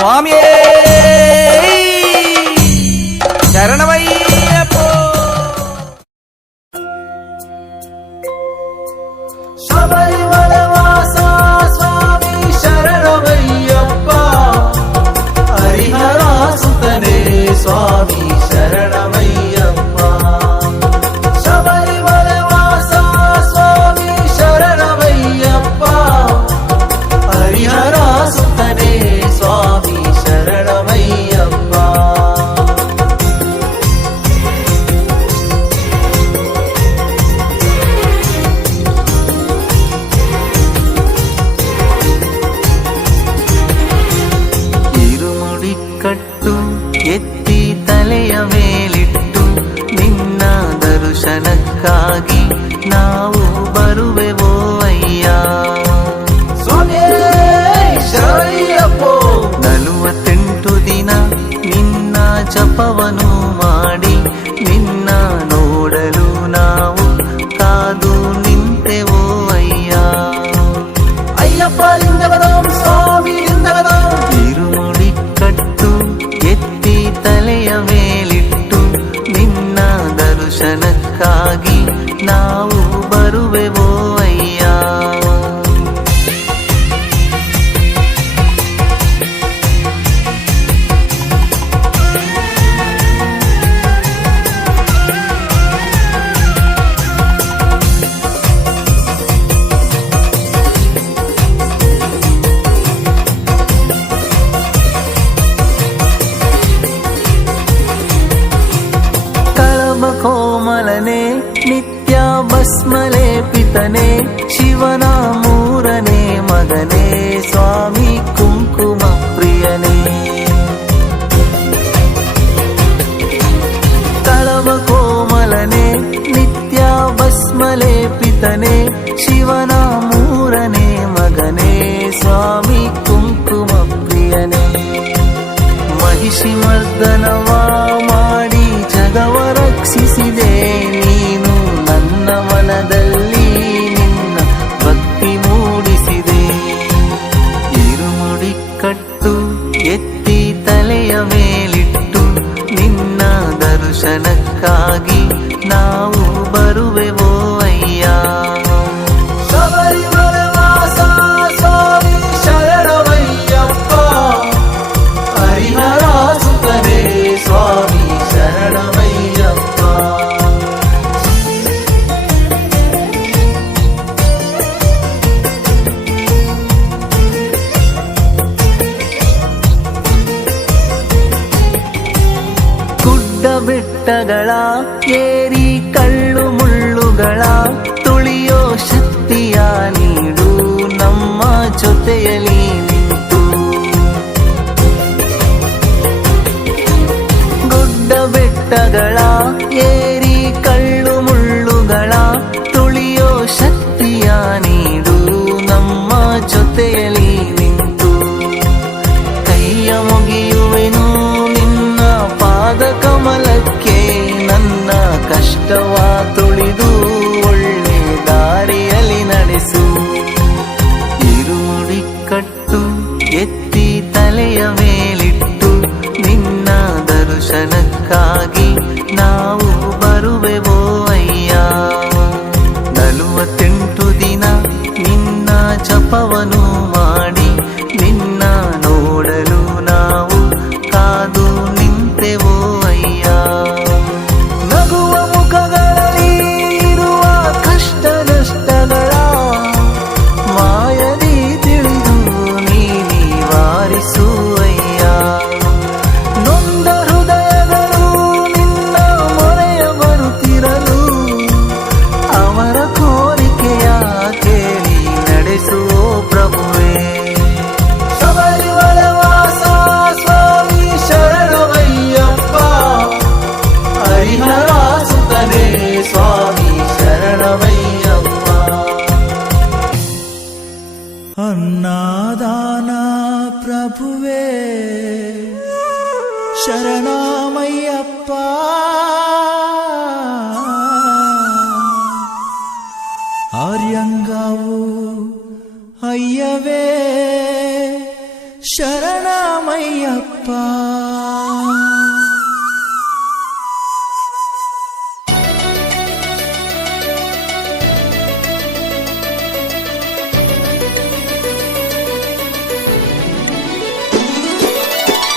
ಸ್ವಾಮಿಯೇ ಶರಣಮಯ್ಯಪ್ಪೋ. ಶಬರಿಮಲ ವಾಸ ಸ್ವಾಮಿ ಶರಣಮಯ್ಯಪ್ಪ, ಹರಿಹರ ಸುತನೇ ಸ್ವಾಮಿ ಶರಣಮಯ್ಯಪ್ಪ. ಶಬರಿಮಲ ವಾಸ ಸ್ವಾಮಿ ಶರಣಮಯ್ಯಪ್ಪ, ಹರಿಹರ ಸುತನೇ ಸ್ವಾಮಿ ಶರಣಮಯ್ಯಪ್ಪ. ಕಟ್ಟು ಎತ್ತಿ ತಲೆಯ ಮೇಲಿಟ್ಟು ನಿನ್ನ ದರ್ಶನಕ್ಕಾಗಿ ನಾವು ಬರುವೆವೋ ಅಯ್ಯ. 48 ದಿನ ನಿನ್ನ ಜಪವನು ಮಾಡಿ ನಿನ್ನ ನೋಡಲು ನಾವು ಕಾದು ನಿಂತೆವೋ ಅಯ್ಯ. ಅಯ್ಯಪ್ಪ ಲಿಂಗವದಂ ಸ್ವಾಮಿ ಲಿಂಗವದಂ. ಇರುಮುಡಿ ಕಟ್ಟು ಎತ್ತಿ ತಲೆಯ ಮೇಲಿಟ್ಟು ನಿನ್ನ ದರ್ಶನಕ್ಕಾಗಿ ನಾವು ಬರುವೆವೋ ಅಯ್ಯ. ಕೋಮಲನೆ ನಿತ್ಯ ಭಸ್ಮಲೇಪಿತನೆ ಶಿವನ ಮೂರನೇ ಮಗನೇ ಸ್ವಾಮಿ ಕುಂಕುಮ ಪ್ರಿಯನೇ. ಕಳವ ಕೋಮಲನೆ ನಿತ್ಯ ಭಸ್ಮಲೇಪಿತನೆ ಶಿವನ ಮೂರನೇ ಮಗನೇ ಸ್ವಾಮಿ ಕುಂಕುಮ ಪ್ರಿಯನೇ. ಮಹಿಷಿ ಮರ್ದನವ ಮಾಡಿ ಜಗವ ರಕ್ಷಿಸಿದೆ ನೀನು, ನನ್ನ ಮನದಲ್ಲಿ ನಿನ್ನ ಭಕ್ತಿ ಮೂಡಿಸಿದೆ. ಇರುಮುಡಿ ಕಟ್ಟು ಎತ್ತಿ ತಲೆಯ ಮೇಲಿಟ್ಟು ನಿನ್ನ ದರ್ಶನಕ್ಕಾಗಿ ನಾವು ಬರುವೆವೋ ಅಯ್ಯ. ಶಬರಿಮಲ ವಾಸ ಸ್ವಾಮಿ ಶರಣಮಯ್ಯಪ್ಪ, ಹರಿಹರ ಸುತನೇ ಸ್ವಾಮಿ ಶರಣಮಯ್ಯಪ್ಪ. ಗುಡ್ಡ ಬೆಟ್ಟಗಳ ಏರಿ ಕಳ್ಳು ಮುಳ್ಳುಗಳ ತುಳಿಯೋ ಶಕ್ತಿಯ ನೀಡು ನಮ್ಮ ಜೊತೆಯಲ್ಲಿ ನಿಂತು. ಗುಡ್ಡ ಬೆಟ್ಟಗಳ ಏರಿ ಕಳ್ಳು ಮುಳ್ಳುಗಳ ತುಳಿಯೋ ಶಕ್ತಿಯ ನೀಡು ನಮ್ಮ ಜೊತೆಯಲ್ಲಿ ನಿಂತು. ಕೈಯ ಮುಗಿಯುವೆನು ನಿನ್ನ ಪಾದ ಕಮಲಕ್ಕೆ, ನನ್ನ ಕಷ್ಟವ ತುಳಿದು ಒಳ್ಳೆ ದಾರಿಯಲ್ಲಿ ನಡೆಸು. ಇರುಮುಡಿ ಕಟ್ಟು ಎತ್ತಿ ತಲೆಯ ಮೇಲಿಟ್ಟು ನಿನ್ನ ದರ್ಶನಕ್ಕಾಗಿ ನಾವು ಬರುವೆವೋ ಅಯ್ಯ. 48 ದಿನ ನಿನ್ನ ಜಪವನು ಮಾಡಿ ನಿನ್ನ ನೋಡಲು ನಾವು ಕಾದು ನಿಂತೆವೋ ಅಯ್ಯ. ನಗುವ ಮುಖಗಳಲ್ಲಿ ಇರುವ ಕಷ್ಟ ನಷ್ಟಗಳ ಮಾಯದಿ ತಿಳಿದು ನೀ ನಿವಾರಿಸು ಅಯ್ಯ. ನೊಂದ ಹೃದಯಗಳು ನಿನ್ನ ಮೊರೆಯ ಬರುತ್ತಿರಲು ಅವರ ಕೋರಿಕೆಯ ಕೇಳಿ ನಡೆಸುವ ಪ್ರಭುವೇ. ಶಬರಿಮಲ ವಾಸ ಸ್ವಾಮಿ ಶರಣಮಯ್ಯಪ್ಪ, ಹರಿಹರ ಸುತನೇ ಸ್ವಾಮಿ ಶರಣಮಯ್ಯಪ್ಪ. ಅನ್ನದಾನ ಪ್ರಭುವೇ ಶರಣಮಯ್ಯಪ್ಪ. ಆರ್ಯಂಗಾವು ಅಯ್ಯವೇ శరణమయ్యప్ప.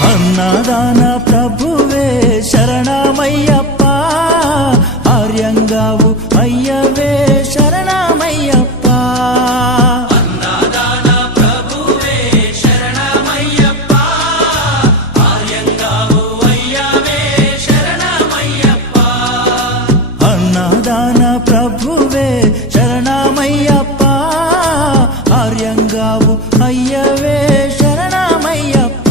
అన్నదాన ప్రభువే శరణమయ్యప్ప, ఆర్యంగావు అయ్యవే శరణమయ్యప్ప. అన్నదాన ప్రభువే శరణమయ్యప్ప, ఆర్యంగావు అయ్యవే శరణమయ్యప్ప.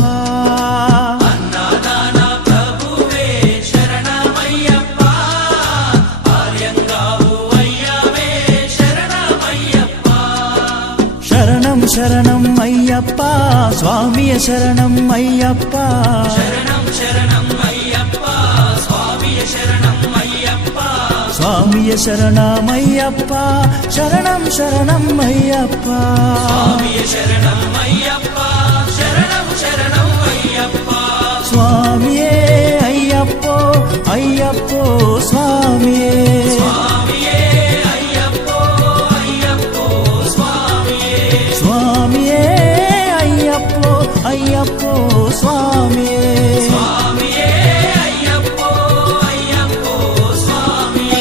అన్నదాన ప్రభువే శరణమయ్యప్ప, ఆర్యంగావు అయ్యవే శరణమయ్యప్ప. శరణం అయ్యప్ప, స్వామియ శరణం అయ్యప్ప. శరణం శరణం అయ్యప్ప, స్వామియ శరణం అయ్యప్ప. స్వామియ శరణమయ్యప్ప, శరణం శరణం అయ్యప్ప. స్వామియ శరణం అయ్యప్ప, శరణం శరణం అయ్యప్ప. స్వామియే అయ్యప్పో అయ్యప్పో స్వామియే. స్వామియే అయ్యప్పో అయ్యప్పో స్వామియే. స్వామియే అయ్యప్పో అయ్యప్పో స్వామియే. స్వామియే అయ్యప్పో అయ్యప్పో స్వామియే.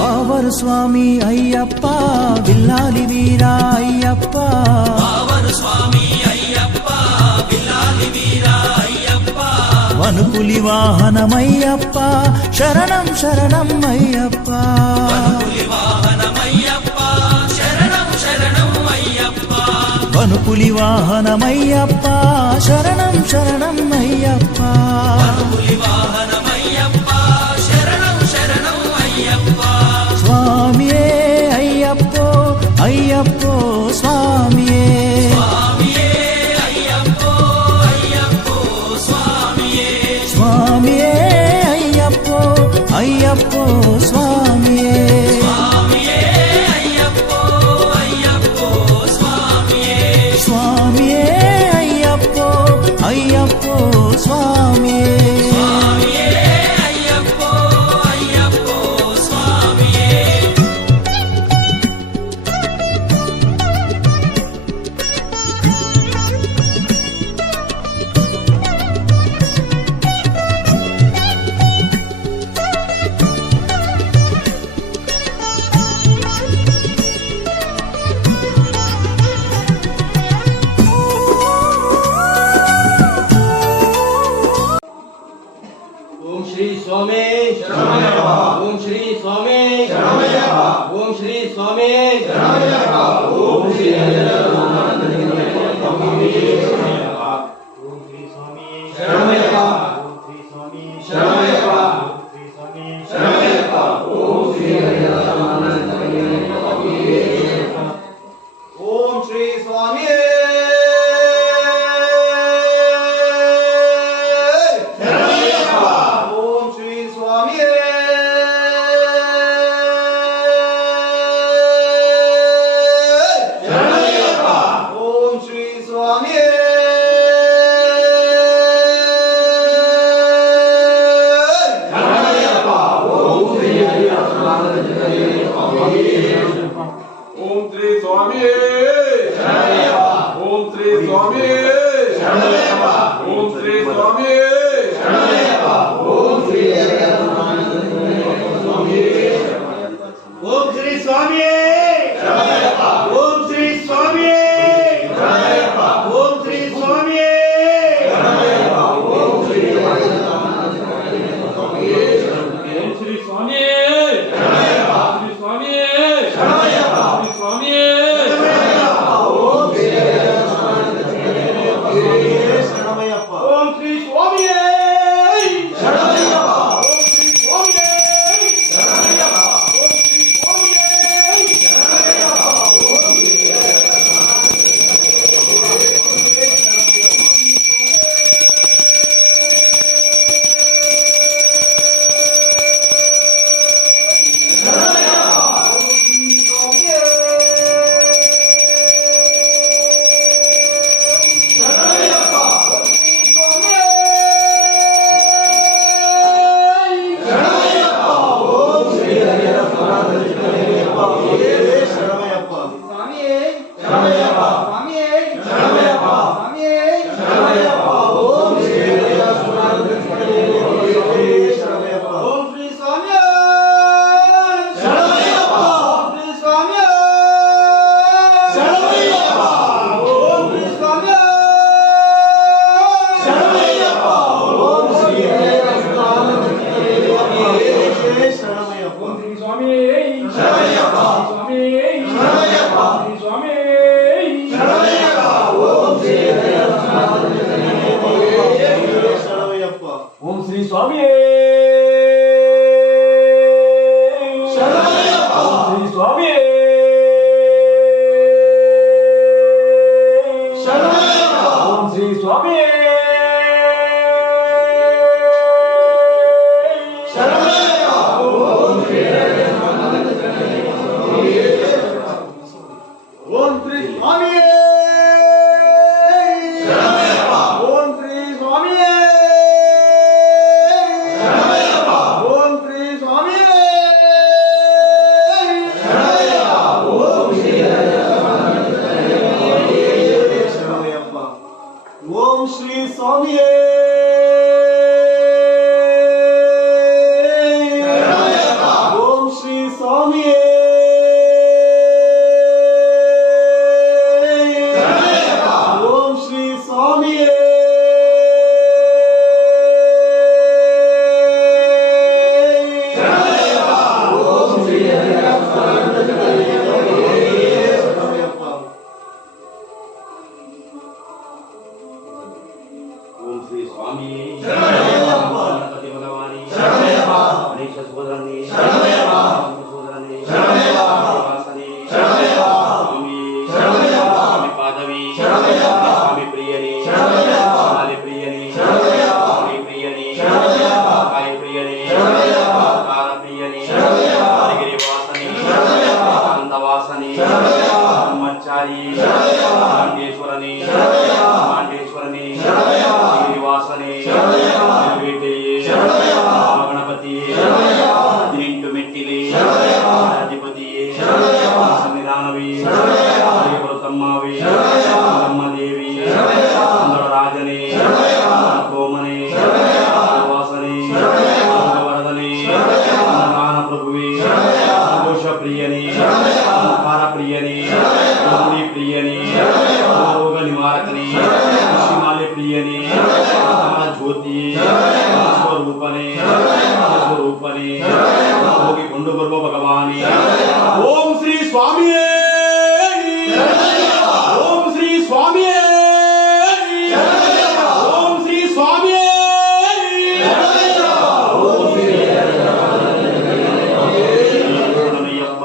వావరు స్వామి అయ్యప్ప, విల్లాలి వీరా అయ్యప్ప. పావను స్వామి అయ్యప్ప, బిల్లాలి వీరా అయ్యప్ప. వనుపులి వాహనమయ్యప్ప, శరణం శరణం అయ్యప్ప. పులి వాహనమయ్యప్ప, శరణం శరణం అయ్యప్ప. వనుపులి వాహనమయ్యప్ప, శరణం శరణం అయ్యప్ప. పులి వాహనమయ్యప్ప, శరణం శరణం అయ్యప్ప. స్వామియే అయ్యప్పో అయ్యప్పో స్వామియే. స్వామియే అయ్యప్పో అయ్యప్పో స్వామియే. స్వామియే అయ్యప్పో అయ్యప్పో స్వామియే. స్వామియే అయ్యప్పో అయ్యప్పో స్వామియే. స్వామియే అయ్యప్పో అయ్యప్పో స్వామియే. స్వామియే అయ్యప్పో అయ్యప్పో స్వామియే. ఓం శ్రీ స్వామి శరణమయ్యప్ప. ఓం శ్రీ స్వామి శరణమయ్యప్ప. ఓం శ్రీ స్వామి శరణమయ్యప్ప. ఓం శ్రీ శరణమయ్యప్ప. శరణమయ్యప్ప. శరణమయ్యప్ప. ఓం శ్రీ ఓం శ్రీ స్వామి ಶರಣಮಯ್ಯಪ್ಪ. ಓಂ ಶ್ರೀ ಸ್ವಾಮಿಯೇ ಶರಣಮಯ್ಯಪ್ಪ. ಓಂ ಶ್ರೀ ಸ್ವಾಮಿಯೇ ಶರಣಮಯ್ಯಪ್ಪ. ಓಂ ಶ್ರೀ ಸ್ವಾಮಿಯೇ ಓಂ ಶ್ರೀ ಸ್ವಾಮಿಯೇ ಶರಣಮಯ್ಯಪ್ಪ. ಶ್ರೀ ಸ್ವಾಮಿಯೇ ಶರಣಮಯ್ಯಪ್ಪ. ಓಂ ಶ್ರೀ ಸ್ವಾಮಿಯೇ ಶರಣಮಯ್ಯಪ್ಪ. ಓಂ ಶ್ರೀ ಸ್ವಾಮಿಯೇ ಶರಣಮಯ್ಯಪ್ಪ. ಓಂ ಶ್ರೀ ಸ್ವಾಮಿಯೇ ಓಂ ಶ್ರೀ ಸ್ವಾಮಿಯೇ ಓಂ ಶ್ರೀ ಸ್ವಾಮಿಯೇ ಓಂ ಶ್ರೀ ಸ್ವಾಮಿಯೇ ಓಂ ಶ್ರೀ ಸ್ವಾಮಿ ಶರಣಮಯ್ಯಪ್ಪ. ಗಣಪತಿ ಭಗವಾನಿ ಶರಣಮಯ್ಯಪ್ಪ. ಗಣೇಶ ಸೋದರನೇ ಶರಣಮಯ್ಯಪ್ಪ. ಸೋದರನೇ ಶರಣಮಯ್ಯಪ್ಪ. ವಾಸನೇ ಶರಣಮಯ್ಯಪ್ಪ. ಸ್ವಾಮಿ ಶರಣಮಯ್ಯಪ್ಪ. ಸ್ವಾಮಿ ಪಾದವಿ ಶರಣಮಯ್ಯಪ್ಪ. ಸ್ವಾಮಿ ಪ್ರಿಯನೇ ಶರಣಮಯ್ಯಪ್ಪ. ಮಾಲಿ ಪ್ರಿಯನೇ ಶರಣಮಯ್ಯಪ್ಪ. ಸ್ವಾಮಿ ಪ್ರಿಯನೇ ಶರಣಮಯ್ಯಪ್ಪ. ಕಾಯಿ ಪ್ರಿಯನೇ ಶರಣಮಯ್ಯಪ್ಪ. ಕಾರ ಪ್ರಿಯನೇ ಶರಣಮಯ್ಯಪ್ಪ. ಹರಿಗಿರಿ ವಾಸನೆ ಶರಣಮಯ್ಯಪ್ಪ. ಆನಂದ ವಾಸನೆ ಶರಣಮಯ್ಯಪ್ಪ. ಬ್ರಹ್ಮಚಾರಿ ಶರಣಮಯ್ಯಪ್ಪ. ಮಾಂಡೇಶ್ವರನೇ ಶರಣಮಯ್ಯಪ್ಪ. ಮಾಂಡೇಶ್ವರನೇ ಶರಣಮಯ್ಯಪ್ಪ. ಗಿರಿವಾಸನೇ ಶರಣಮಯ್ಯಪ್ಪ. ವೇಟೆಯೇ ಶರಣಮಯ್ಯಪ್ಪ. ಗಣಪತಿಯೇ ಶರಣಮಯ್ಯಪ್ಪ. 18 ಮೆಟ್ಟಿಲೆ ಶರಣಮಯ್ಯಪ್ಪ. ಅಧಿಪತಿಯೇ ಶರಣಮಯ್ಯಪ್ಪ. ಸನ್ನಿಧಾನವೇ ಶರಣಮಯ್ಯಪ್ಪ. ಹರಿಬರುತ್ತಮ್ಮವೇ ಶರಣಮಯ್ಯಪ್ಪ. ಬ್ರಹ್ಮದೇವಿ ಶರಣಮಯ್ಯಪ್ಪ. ರಾಜನೇ ಶರಣಮಯ್ಯಪ್ಪ. ಕೋಮನೆ ಶರಣಮಯ್ಯಪ್ಪ. ವಾಸನೆ ಶರಣಮಯ್ಯಪ್ಪ. ವರದನೆ ಶರಣಮಯ್ಯಪ್ಪ. ದಾನ ಪ್ರಭುವೇ ಶರಣಮಯ್ಯಪ್ಪ. ದೋಷ ಪ್ರಿಯನೇ ಶರಣಮಯ್ಯಪ್ಪ. ಕಾರ ಪ್ರಿಯನೇ ಶರಣಮಯ್ಯಪ್ಪ. ಗೌರಿ ಪ್ರಿಯನೇ ಶರಣಮಯ್ಯಪ್ಪ. ರೋಗ ನಿವಾರಕನೇ ಶರಣಮಯ್ಯಪ್ಪ. ಶಿಮಾಲಿ ಪ್ರಿಯನೇ ಶರಣಮಯ್ಯಪ್ಪ. ಜ್ಯೋತಿಯೇ ಶರಣಮಯ್ಯಪ್ಪ. ಸ್ವರೂಪನೇ ಶರಣಮಯ್ಯಪ್ಪ. ಸ್ವರೂಪನೇ ಶರಣಮಯ್ಯಪ್ಪ. ಹೋಗಿಕೊಂಡು ಬರುವ ಭಗವಾನೇ ಶರಣಮಯ್ಯಪ್ಪ. ಓಂ ಶ್ರೀ ಸ್ವಾಮಿಯೇ ಶರಣಮಯ್ಯಪ್ಪ. ಓಂ ಶ್ರೀ ಸ್ವಾಮಿಯೇ ಶರಣಮಯ್ಯಪ್ಪ. ಓಂ ಶ್ರೀ ಸ್ವಾಮಿಯೇ ಶರಣಮಯ್ಯಪ್ಪ. ಓಂ ಶ್ರೀ ಶರಣಮಯ್ಯಪ್ಪ.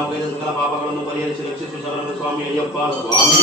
ನಾವು ಕೈದ ಸಕಲ ಪಾಪಗಳನ್ನು ಪರಿಹರಿಸಿ ರಕ್ಷಿಸಿ ಶರಣರ ಸ್ವಾಮಿ ಅಯ್ಯಪ್ಪ ಸ್ವಾಮಿ.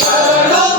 ಶರಣಂ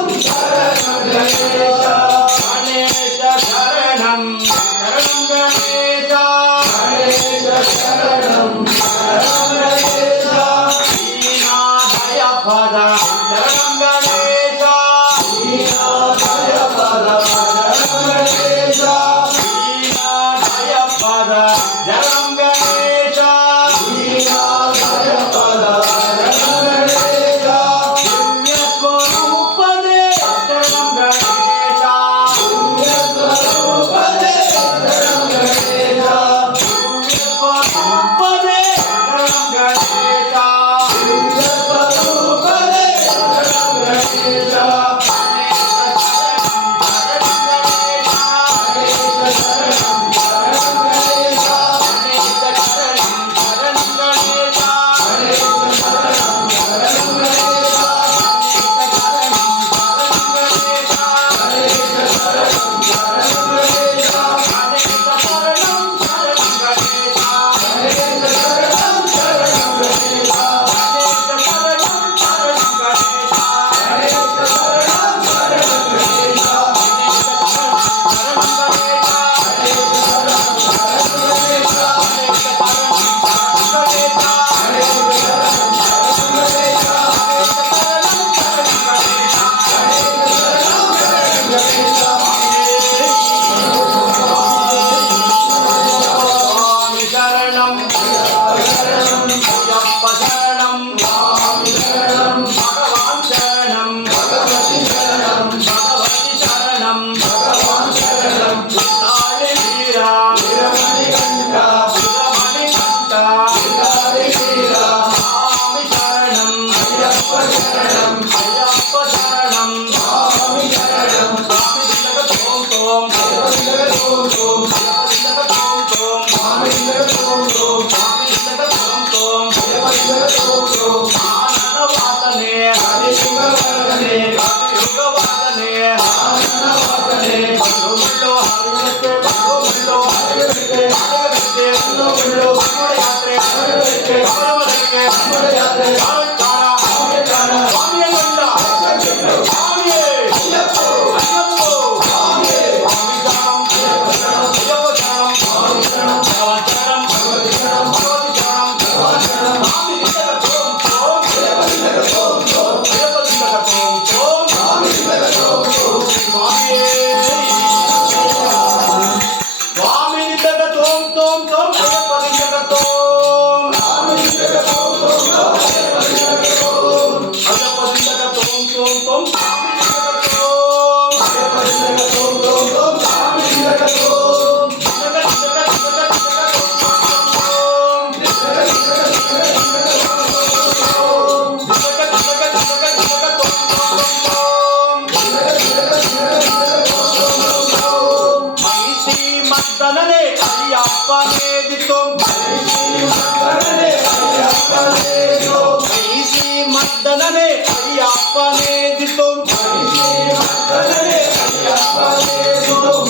ಮದ್ದನನೆ ಅಯ್ಯಪ್ಪನೇ ದಿತ್ತು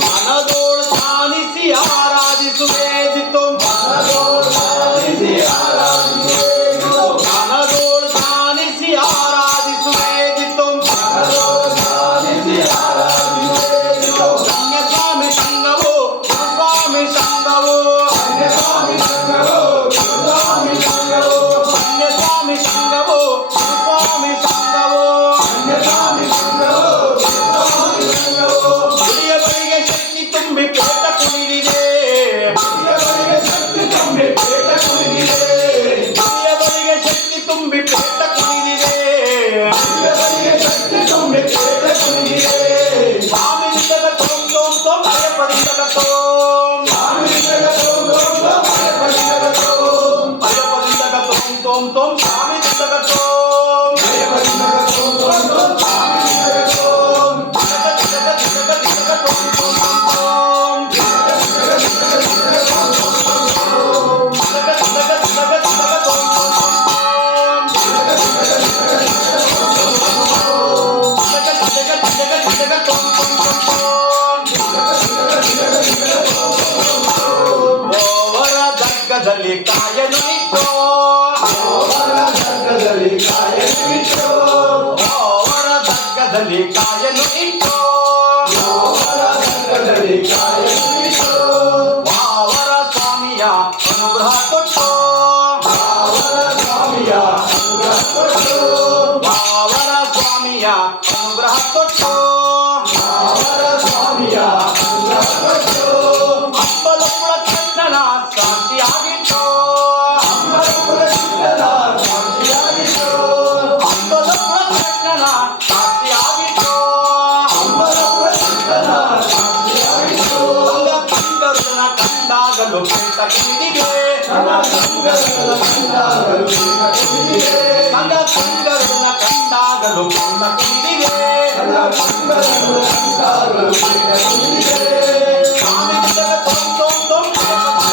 ಮನದೋಳು ಧ್ಯಾನಿಸಿ ಆರಾಧಿಸುವೆ ದಿತ್ತು ಮನದೋಳು ಧ್ಯಾನಿಸಿ ಆರಾಧಿಸುವೆ ದಿತ್ತು ಧನ್ಯಸ್ವಾಮಿ ಸಂಘವು ಗುರುಸ್ವಾಮಿ ಸಂಘವು ಧನ್ಯಸ್ವಾಮಿ ಸಂಘವು ಗುರುಸ್ವಾಮಿ ಸಂಘವು ಗುಡಿಯ ಬಳಿಗೆ ಶಕ್ತಿ ತುಂಬಿ ಪೇಟ ಕುಣಿದಿದೆ ಗುಡಿಯ ಬಳಿಗೆ ಶಕ್ತಿ ತುಂಬಿ ಪೇಟ ಕುಣಿದಿದೆ ಸ್ವಾಮಿ ನಿಂದಗ ತೋಂ ತೋಂ ತೋಂ ಭಯ ಪಡಿಸಗ ತೋಂ ಸ್ವಾಮಿ ನಿಂದಗ ತೋಂ ಓವರ ದಗ್ಗದಲ್ಲಿ ಕಾಯನು ಇಟ್ಟೋ ಓವರ ದಗ್ಗದಲ್ಲಿ ಕಾಯನು ಇಟ್ಟೋ ವಾವರ ಸ್ವಾಮಿಯ ಅನುಗ್ರಹ ಕೊಟ್ಟೋ ವಾವರ ಸ್ವಾಮಿಯ ಅನುಗ್ರಹ ಕೊಟ್ಟೋ ಅಂಬಲಪುರ ಕೃಷ್ಣನ ಸಾಕ್ಷಿಯಾಗಿಟ್ಟೋ ಅಂಬಲಪುರ ಕೃಷ್ಣನ ಸಾಕ್ಷಿಯಾಗಿಟ್ಟೋ ಅಂಗ ಕಂಡರುನ ಕಂಡಾಗಲು ಪೇಟ ಕುಣಿದಿದೆ ಅಂಗ ಕಂಡರುನ ಕಂಡಾಗಲು ಪೇಟ ಕುಣಿದಿದೆ ಸ್ವಾಮಿ ನಿಂದಗ ತೋಂ ತೋಂ ತೋಂ ಸ್ವಾಮಿ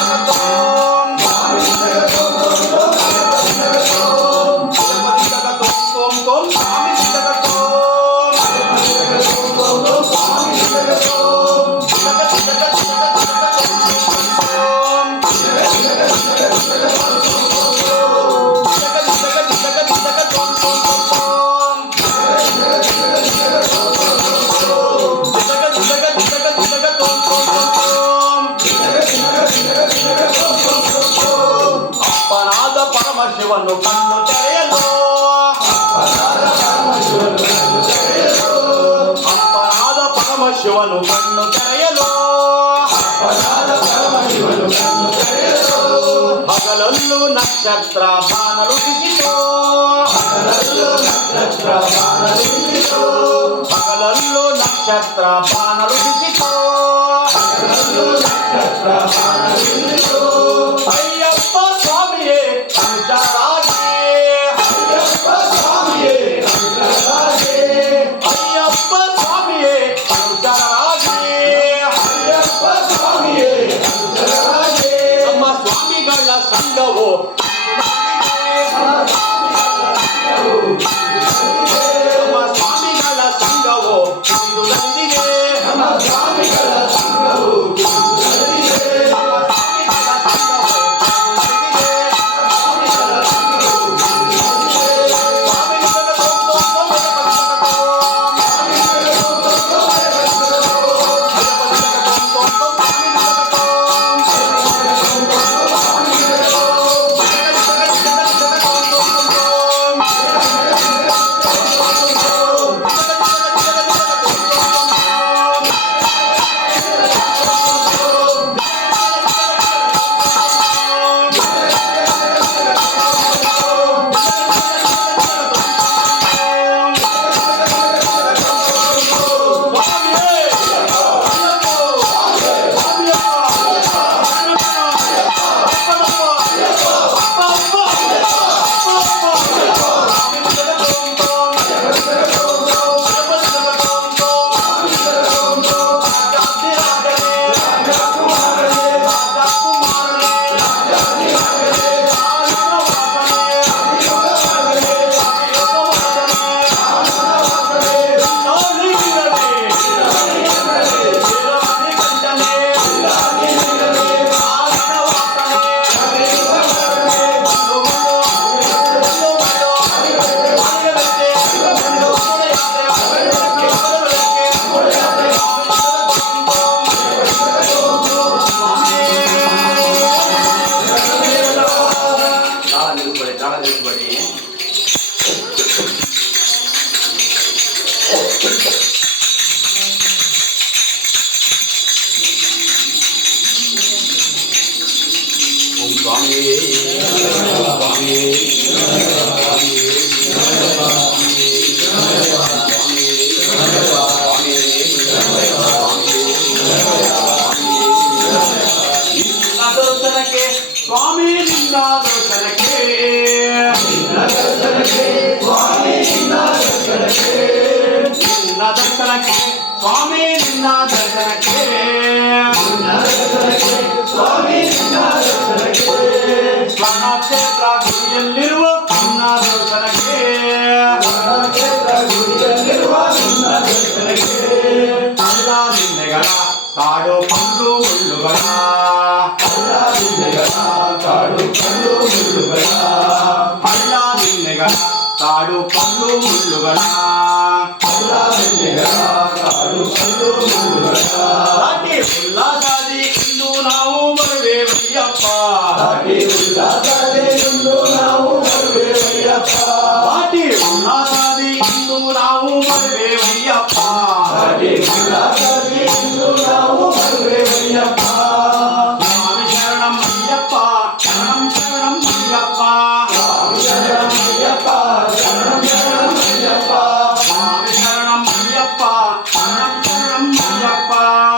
ನಿಂದಗ ತೋಂ ಅಪ್ಪನಾದ ಪರಮಶಿವನು ಕಣ್ಣು ತೆರೆಯಲು ಅಪ್ಪನಾದ ಪರಮಶಿವನು ಕಣ್ಣು ತೆರೆಯಲು ಹಗಲಲ್ಲೂ ನಕ್ಷತ್ರ ಬಾನ ರೂಪಿಸಿತು ಹಗಲಲ್ಲೂ ನಕ್ಷತ್ರ ಬಾನ ರೂಪಿಸಿತು ಅಯ್ಯಪ್ಪ ಸ್ವಾಮಿಯೇ ಅನುಚರಾಗಿ ಅಯ್ಯಪ್ಪ ಸ್ವಾಮಿಯೇ ಅನುಚರಾಗಿ ನಮ್ಮ ಸ್ವಾಮಿಗಳ ಸಂಘವು ಇದು ಬಂದಿದೆ ಸ್ವಾಮಿಯೇ ಸ್ವಾಮಿಯೇ ದರ್ಶನಕ್ಕೆ ಸ್ವಾಮಿ ನಿನ್ನ ದರ್ಶನಕ್ಕೆ ಸ್ವಾಮಿ ನಿನ್ನ ದರ್ಶನಕ್ಕೆ ನಿನ್ನ ದರ್ಶನಕ್ಕೆ ಸ್ವಾಮಿ ನಿನ್ನ ದರ್ಶನಕ್ಕೆ ಸ್ವಾಮಿ ನಿನ್ನ ದರ್ಶನಕ್ಕೆ ಸ್ವರ್ಣಕ್ಷೇತ್ರ ಗುಡಿಯಲ್ಲಿರುವ ನಿನ್ನ ದರ್ಶನಕ್ಕೆ ಕ್ಷೇತ್ರ ಗುಡಿಯಲ್ಲಿರುವ ನಿನ್ನ ದರ್ಶನಕ್ಕೆ ಅಲ್ಲ ನಿನ್ನೆಗಳ ಕಾಡು ಪಂಡು ಮುಳ್ಳುಗಳ ಅಲ್ಲ ನಿನ್ನೆಗಳ ಕಾಡು ಕಲ್ಲು ಮುಳ್ಳುಗಳ ಅಲ್ಲ ನಿನ್ನೆಗಳ ಕಾಡು ಪಂಡು ಮುಳ್ಳುಗಳ ಅಲ್ಲ ನಿನ್ನೆಗಳ ಕಾಡು ಕಲ್ಲು ಮುಳ್ಳುಗಳ ದಾಟಿ ಉಲ್ಲಾಸಾದಿ ಇಂದು ನಾವು ಬರುವೆವಯ್ಯಪ್ಪ ದಾಟಿ ಉಲ್ಲಾಸದೆ ಎಂದು ನಾವು ಬರುವೆವಯ್ಯಪ್ಪ ದಾಟಿ ಉಲ್ಲಾಸಾದಿ ಇಂದು ನಾವು ಬರುವೆವಯ್ಯಪ್ಪ ದಾಟಿ ಉಲ್ಲಾಸದೆ ಎಂದು ನಾವು ಬರುವೆವಯ್ಯಪ್ಪ ಸ್ವಾಮಿ ಶರಣಂ ಅಯ್ಯಪ್ಪ ಶರಣಂ ಶರಣಂ ಅಯ್ಯಪ್ಪ ಸ್ವಾಮಿ ಶರಣಮಯ್ಯಪ್ಪ ಶರಣಂ ಶರಣಮಯ್ಯಪ್ಪ ಸ್ವಾಮಿ ಶರಣಂ ಅಯ್ಯಪ್ಪ ಶರಣಂ ಶರಣಂ ಅಯ್ಯಪ್ಪ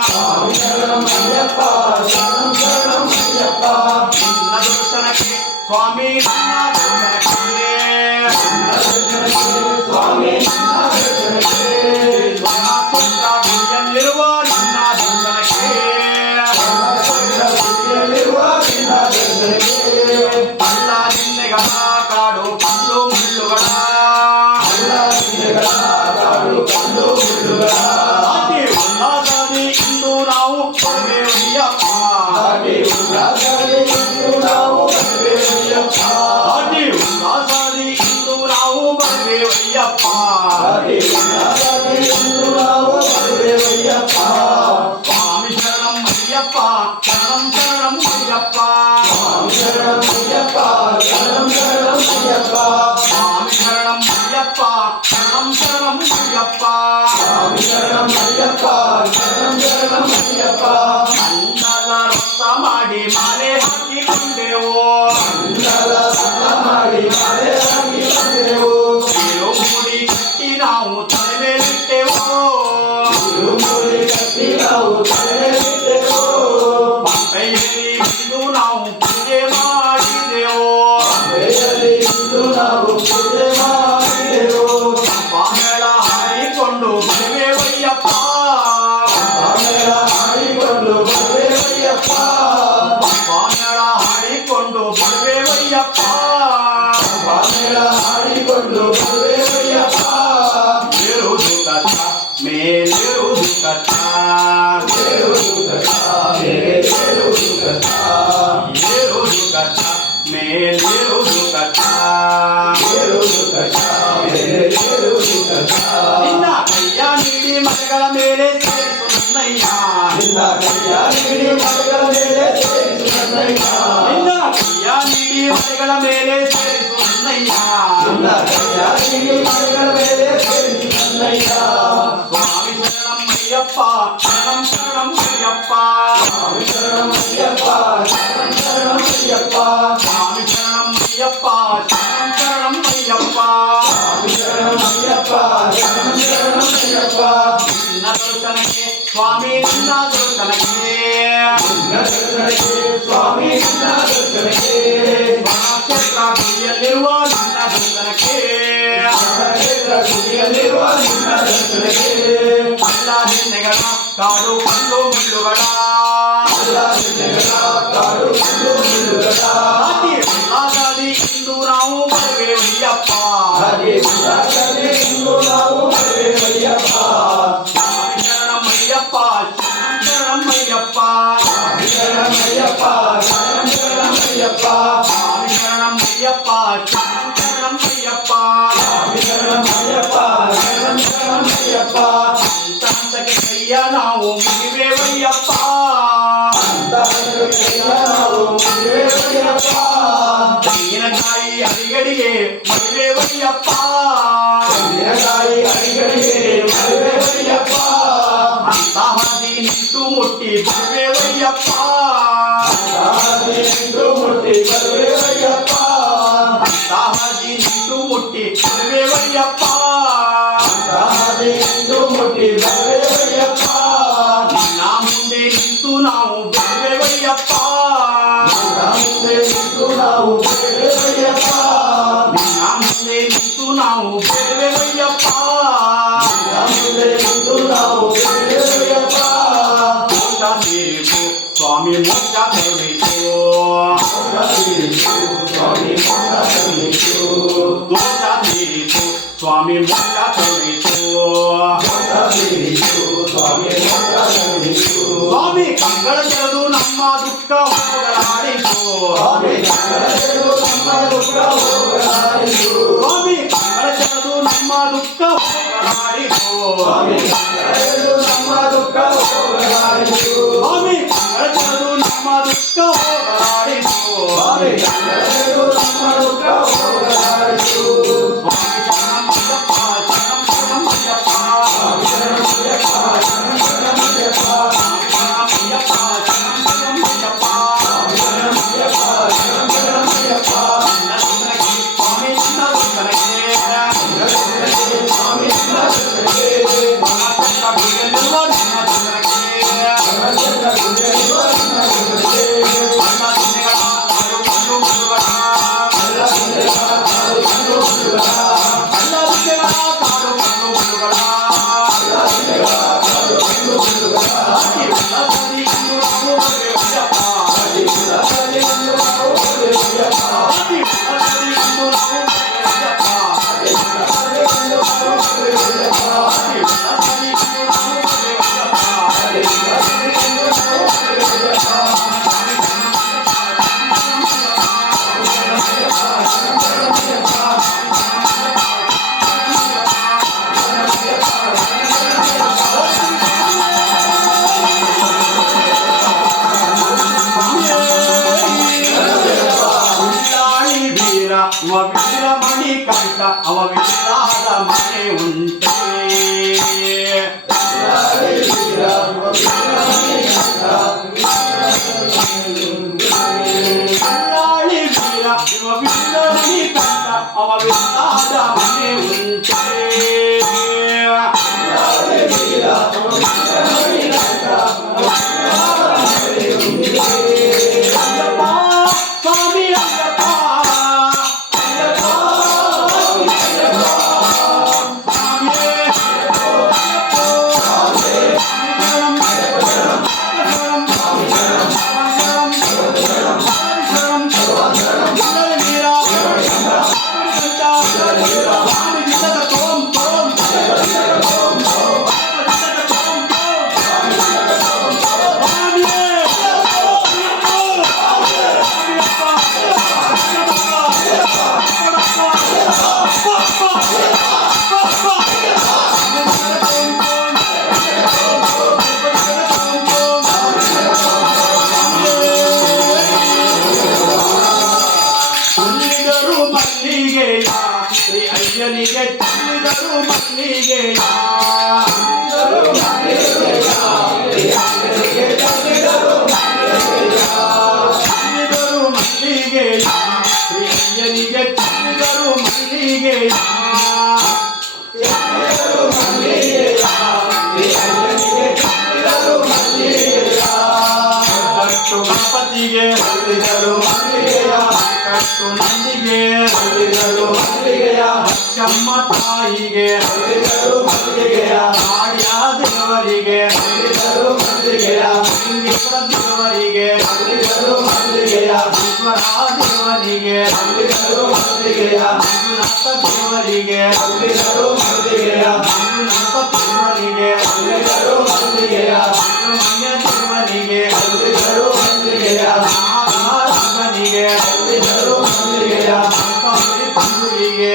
ಸ್ವಾಮಿ ಶರಣಮಯ್ಯಪ್ಪ ಶರಣಂ ಶರಣಮಯ್ಯಪ್ಪ ನಿನ್ನ ದರ್ಶನಕ್ಕೆ ಸ್ವಾಮಿ ನಿನ್ನ ದರ್ಶನಕ್ಕೆ ಸ್ವಾಮಿ ನಿನ್ನ ದರ್ಶನಕ್ಕೆ ಸ್ವರ್ಣಕ್ಷೇತ್ರ ಗುಡಿಯಲ್ಲಿರುವ ನಿನ್ನ ದರ್ಶನಕ್ಕೆ ಗುಡಿಯಲ್ಲಿರುವ ನಿನ್ನ ದರ್ಶನಕ್ಕೆ ಅಲ್ಲ ನಿನ್ನೆಗಳ ಕಾಡು ಪಂಡು ಮುಳ್ಳುಗಳ ಅಲ್ಲ ನಿನ್ನೆಗಳ ಕಾಡು ಕಲ್ಲು ಮುಳ್ಳುಗಳ ದಾಟಿ ಉಲ್ಲಾಸದಿ ಇಂದು ನಾವು ಬರುವೆವಯ್ಯಪ್ಪ ದಾಟಿ ಉಲ್ಲಾಸದೆ ಎಂದು ನಾವು ಬರುವೆವಯ್ಯಪ್ಪ ದಾಟಿ ಉಲ್ಲಾಸದಿ ಇಂದು ನಾವು ಬರುವೆವಯ್ಯಪ್ಪ ದಾಟಿ ಉಲ್ಲಾಸದೆ ಎಂದು ನಾವು ಬರುವೆವಯ್ಯಪ್ಪ ಸ್ವಾಮಿ ಶರಣಂ ಅಯ್ಯಪ್ಪ ಶರಣಂ ಶರಣಂ ಅಯ್ಯಪ್ಪ ಸ್ವಾಮಿ ಶರಣಮಯ್ಯಪ್ಪ ಶರಣಂ ಶರಣಮಯ್ಯಪ್ಪ ಸ್ವಾಮಿ ಶರಣಂ ಅಯ್ಯಪ್ಪ ಶರಣಂ ಶರಣಂ ಅಯ್ಯಪ್ಪ ಸ್ವಾಮಿ ಶರಣಮಯ್ಯಪ್ಪ ಶರಣಂ ಶರಣಮಯ್ಯಪ್ಪ ಮಂಡಲ ರಕ್ತ ಮಾಡಿ ಮಾಲೆ ಹಾಕಿಕೊಂಡೆವು ಮಂಡಲ ಸ್ನಾನ ಮಾಡಿ ಮಳೆ ಹಾಕಿ ಬಂದೆವು ಮುಡಿ ಕಟ್ಟಿ ನಾವು ತಲೆ ಮೇಲಿಟ್ಟೆವು ತಿರುಮುರಿ ಕಟ್ಟಿ ನಾವು ತಲೆಯಿಟ್ಟೆವು ಪಂಪೆಯಲ್ಲಿ ಬಿದ್ದು ನಾವು ಪೂಜೆ ಮಾಡಿದೆವು ಬೇಯಲ್ಲಿ ಇಂದು ನಾವು ಪೂಜೆ ಮಾಡಿದೆವು ಬಾಮೇಳ ಹಾರಿಕೊಂಡು ಬರುವೆವಯ್ಯಪ್ಪ ಆಮೇಲೆ ಹಾಡಿಕೊಂಡು ಬರುವೆವಯ್ಯಪ್ಪ ಬಾಮೇಳ ಹಾರಿಕೊಂಡು ಬರುವೆವಯ್ಯಪ್ಪ ಆಮೇಲೆ ಹಾಡಿಕೊಂಡು ಬರುವೆವಯ್ಯಪ್ಪ ಏರುವುದು ಕಷ್ಟ ಮೇಲಿರುವುದು ಕಷ್ಟ ಏರುವುದು ಕಷ್ಟ ಮೇಲೆ ಏರುವುದು ಕಷ್ಟ ಏರುವುದು ಕಷ್ಟ ಮೇಲಿರುವುದು ಕಷ್ಟ ಏರುವುದು ಕಷ್ಟ ಮೇಲೆ ಏರುವುದು ಕಷ್ಟ ನಿನ್ನ ಕೈಯ ನೀಡಿ ಮನೆಗಳ ಮೇಲೆ ಸೇರಿಸು ನನ್ನಯ್ಯ ನಿನ್ನ ಕೈಯ ನೀಡಿ ಮನೆಗಳ ಮೇಲೆ ಸೇರಿಸು ನನ್ನಯ್ಯ ನಿನ್ನ ಕೈಯ ನೀಡಿ ಮನೆಗಳ ಮೇಲೆ ಸೇರಿಸು ನನ್ನಯ್ಯ ನಿನ್ನ ಕೈಯ ನೀಡಿ ಮನೆಗಳ ಮೇಲೆ ಸೇರಿಸು ನನ್ನಯ್ಯ ಸ್ವಾಮಿ ಶರಣಂ ಅಯ್ಯಪ್ಪ ಶರಣಂ ಶರಣಂ ಅಯ್ಯಪ್ಪ ಸ್ವಾಮಿ ಶರಣಮಯ್ಯಪ್ಪ ಶರಣಂ ಶರಣಮಯ್ಯಪ್ಪ ಸ್ವಾಮಿ ಶರಣಂ ಅಯ್ಯಪ್ಪ ಶರಣಂ ಶರಣಂ ಅಯ್ಯಪ್ಪ ಸ್ವಾಮಿ ಶರಣಮಯ್ಯಪ್ಪ ಶರಣಂ ಶರಣಮಯ್ಯಪ್ಪ ನಿನ್ನ ದರ್ಶನಕ್ಕೆ ಸ್ವಾಮಿ ನಿನ್ನ ದರ್ಶನಕ್ಕೆ ನಿನ್ನ ದರ್ಶನಕ್ಕೆ ಸ್ವಾಮಿ ನಿನ್ನ ದರ್ಶನಕ್ಕೆ ಸ್ವರ್ಣಕ್ಷೇತ್ರ ಗುಡಿಯಲ್ಲಿರುವ ನಿನ್ನ ದರ್ಶನಕ್ಕೆ ಕ್ಷೇತ್ರ ಗುಡಿಯಲ್ಲಿರುವ ನಿನ್ನ ದರ್ಶನಕ್ಕೆ ಅಲ್ಲ ನಿನ್ನೆಗಳ ಕಾಡು ಕಲ್ಲು ಮುಳ್ಳುಗಳ ಅಲ್ಲ ನಿನ್ನೆಗಳ ಕಾಡು ಕಲ್ಲು ಮುಳ್ಳುಗಳ ದಾಟಿ ಉಲ್ಲಾಸದಿ ಇಂದು ನಾವು ಬರುವೆವಯ್ಯಪ್ಪ ಹಾಗೆ ಉಲ್ಲಾಸದೆ ಇಂದು ನಾವು ಬರುವೆವಯ್ಯಪ್ಪ ಸ್ವಾಮಿ ಶರಣಂ ಅಯ್ಯಪ್ಪ ಶರಣಂ ಶರಣಂ ಅಯ್ಯಪ್ಪ ಸ್ವಾಮಿ ಶರಣಮಯ್ಯಪ್ಪ ಶರಣಂ ಶರಣಮಯ್ಯಪ್ಪ ಸ್ವಾಮಿ ಶರಣಂ ಅಯ್ಯಪ್ಪ ಶರಣಂ ಶರಣಂ ಅಯ್ಯಪ್ಪ ಸ್ವಾಮಿ ಶರಣಮಯ್ಯಪ್ಪ ಶರಣಂ ಶರಣಮಯ್ಯಪ್ಪ ಹಂತಕ್ಕೆ ಕೈಯ ನಾವು ಮುಗಿವೆವಯ್ಯಪ್ಪ ಅಂತ ನಾವು ಮುಗಿವೆವಯ್ಯಪ್ಪ ತೆಂಗಿನಕಾಯಿ ಅಡಿಗಡಿಗೆ ಮದುವೆವಯ್ಯಪ್ಪ ತೆಂಗಿನಕಾಯಿ ಅಡಿಗಳಿಗೆ ಮರುವೆವಯ್ಯಪ್ಪ ಅಂತ ಹಾದಿ ನಿಂತು ಮುಟ್ಟಿ ಬರುವೆವಯ್ಯಪ್ಪ ಎಂದು ಮುಟ್ಟಿ ಮುಟ್ಟಿ ಬರುವೆವಯ್ಯಪ್ಪ ಎಂದು ಮುಟ್ಟಿ ಬರುವೆವಯ್ಯಪ್ಪ ನಿನ್ನ ಮುಂದೆ ನಿಂತು ನಾವು ಬರುವೆವಯ್ಯಪ್ಪ ಮುಂದೆ ನಿಂತು ನಾವು ಬೇಡುವೆಯಪ್ಪ ನಿನ್ನ ಮುಂದೆ ನಿಂತು ನಾವು ಬರುವೆವಯ್ಯಪ್ಪ ಮುಂದೆ ನಿಂತು ನಾವು ಬೇಡುವೆಯಪ್ಪ ಮೋಕ್ಷ ತೀರಿಸು ಸ್ವಾಮಿ ಮೋಕ್ಷ ಕರುಣಿಸು ಸ್ವಾಮಿ ಮೋಕ್ಷ ಕರುಣಿಸು ದೋಷ ತೀರಿಸು ಸ್ವಾಮಿ ಮೋಕ್ಷ ಕರುಣಿಸು ಸ್ವಾಮಿ ಮೋಕ್ಷ ಕರುಣಿಸು ಸ್ವಾಮಿ ಕಂಗಳ ತೆರೆದು ನಮ್ಮ ದುಃಖ ಹೋಗಲಾಡಿಸು ಸ್ವಾಮಿ ಕರುಣಿಸು ನಮ್ಮ ದುಃಖ ಹೋಗಲಾಡಿಸು ಸ್ವಾಮಿ ಕಂಗಳ ತೆರೆದು ನಮ್ಮ ದುಃಖ ಹೋಗಲಾಡಿಸು ಸ್ವಾಮಿ ಕರುಣಿಸು ನಮ್ಮ ದುಃಖ ಹೋಗಲಾಡಿಸು ಸ್ವಾಮಿ ಕಂಗಳ ತೆರೆದು ನಮ್ಮ ದುಃಖ ಹೋಗಲಾಡಿಸು ಸ್ವಾಮಿ ಕರುಣಿಸು ನಮ್ಮ ದುಃಖ ಹೋಗಲಾಡಿಸು ಸ್ವಾಮಿ ಶರಣಮಯ್ಯಪ್ಪ ಶರಣಮಯ್ಯಪ್ಪ ಶರಣಮಯ್ಯಪ್ಪ ಶರಣಮಯ್ಯಪ್ಪ ಶರಣಮಯ್ಯಪ್ಪ ಶರಣಮಯ್ಯಪ್ಪ ಶರಣಮಯ್ಯಪ್ಪ ಸ್ವಾಮಿ ನಿನ್ನ ವಂದನೆಗೆ ಸ್ವಾಮಿ ಮನಸ್ಸೆಲ್ಲ ಬಿಡಲಿರುವ ನಿನ್ನ ವಂದನೆಗೆ ಅನ್ನ ತಿನ್ನೆಗಳ ಕಾಡು ಮಣ್ಣು ಮಣ್ಣುಗಳ ಅಲ್ಲ ತಿನ್ನೆಗಳ ಕಾಡು ಮಣ್ಣು ಮಣ್ಣುಗಳ ಅತಿ ಉಲ್ಲಸದಿ ಇಂದು ನಾವು ಬರುವೆವಯ್ಯಪ್ಪ ಅತಿ ಉಲ್ಲಸದಿ ಇಂದು ನಾವು ಬರುವೆವಯ್ಯಪ್ಪ ಅತಿ ಉಲ್ಲಸದಿ ಇಂದು ನಾವು ಬರುವೆವಯ್ಯಪ್ಪ ಉಳ್ಳಾಳಿ ವೀರ ಅವ ವೀರ ಮಣಿ ಕಂಠ ಅವ ವೀರಾದ ಮನೆ ಉಂಟೆ ಉಳ್ಳಾಳಿ ವೀರ ಇವ ವೀರ ಮಣಿ ಕಂಠ ಅವ ವೀರಾದ ಮನೆ ಉಂಟೆ ಅಯ್ಯಪ್ಪ ಸ್ವಾಮಿ ಅಯ್ಯಪ್ಪ ಚೆಲ್ಲಿದರು ಮಲ್ಲಿಗೆಯ ಶ್ರೀ ಅಯ್ಯನಿಗೆ ಚೆಲ್ಲಿದರು ಮಲ್ಲಿಗೆಯ ಚೆಲ್ಲಿದರು ಮಲ್ಲಿಗೆಯ ಶ್ರೀ ಅಯ್ಯನಿಗೆ ಚೆಲ್ಲಿದರು ಮಲ್ಲಿಗೆಯ ಕಟ್ಟು ಗಣಪತಿಗೆ ಕಟ್ಟು ನಂದಿಗೆ ಚಮ್ಮ ತಾಯಿಗೆ ಆಡ್ಯ ದೇವರಿಗೆ ಲಿಂಗೇಶ್ವರ ದೇವರಿಗೆ ಈಶ್ವರ ದೇವರಿಗೆ ಮಂಜುನಾಥ ದೇವರಿಗೆ ಮಂಜುನಾಥ ದೇವರಿಗೆ ಸುಬ್ರಹ್ಮಣ್ಯ ದೇವರಿಗೆ ನಾಗರಾಜನಿಗೆ ತಂದುರಿಗೆ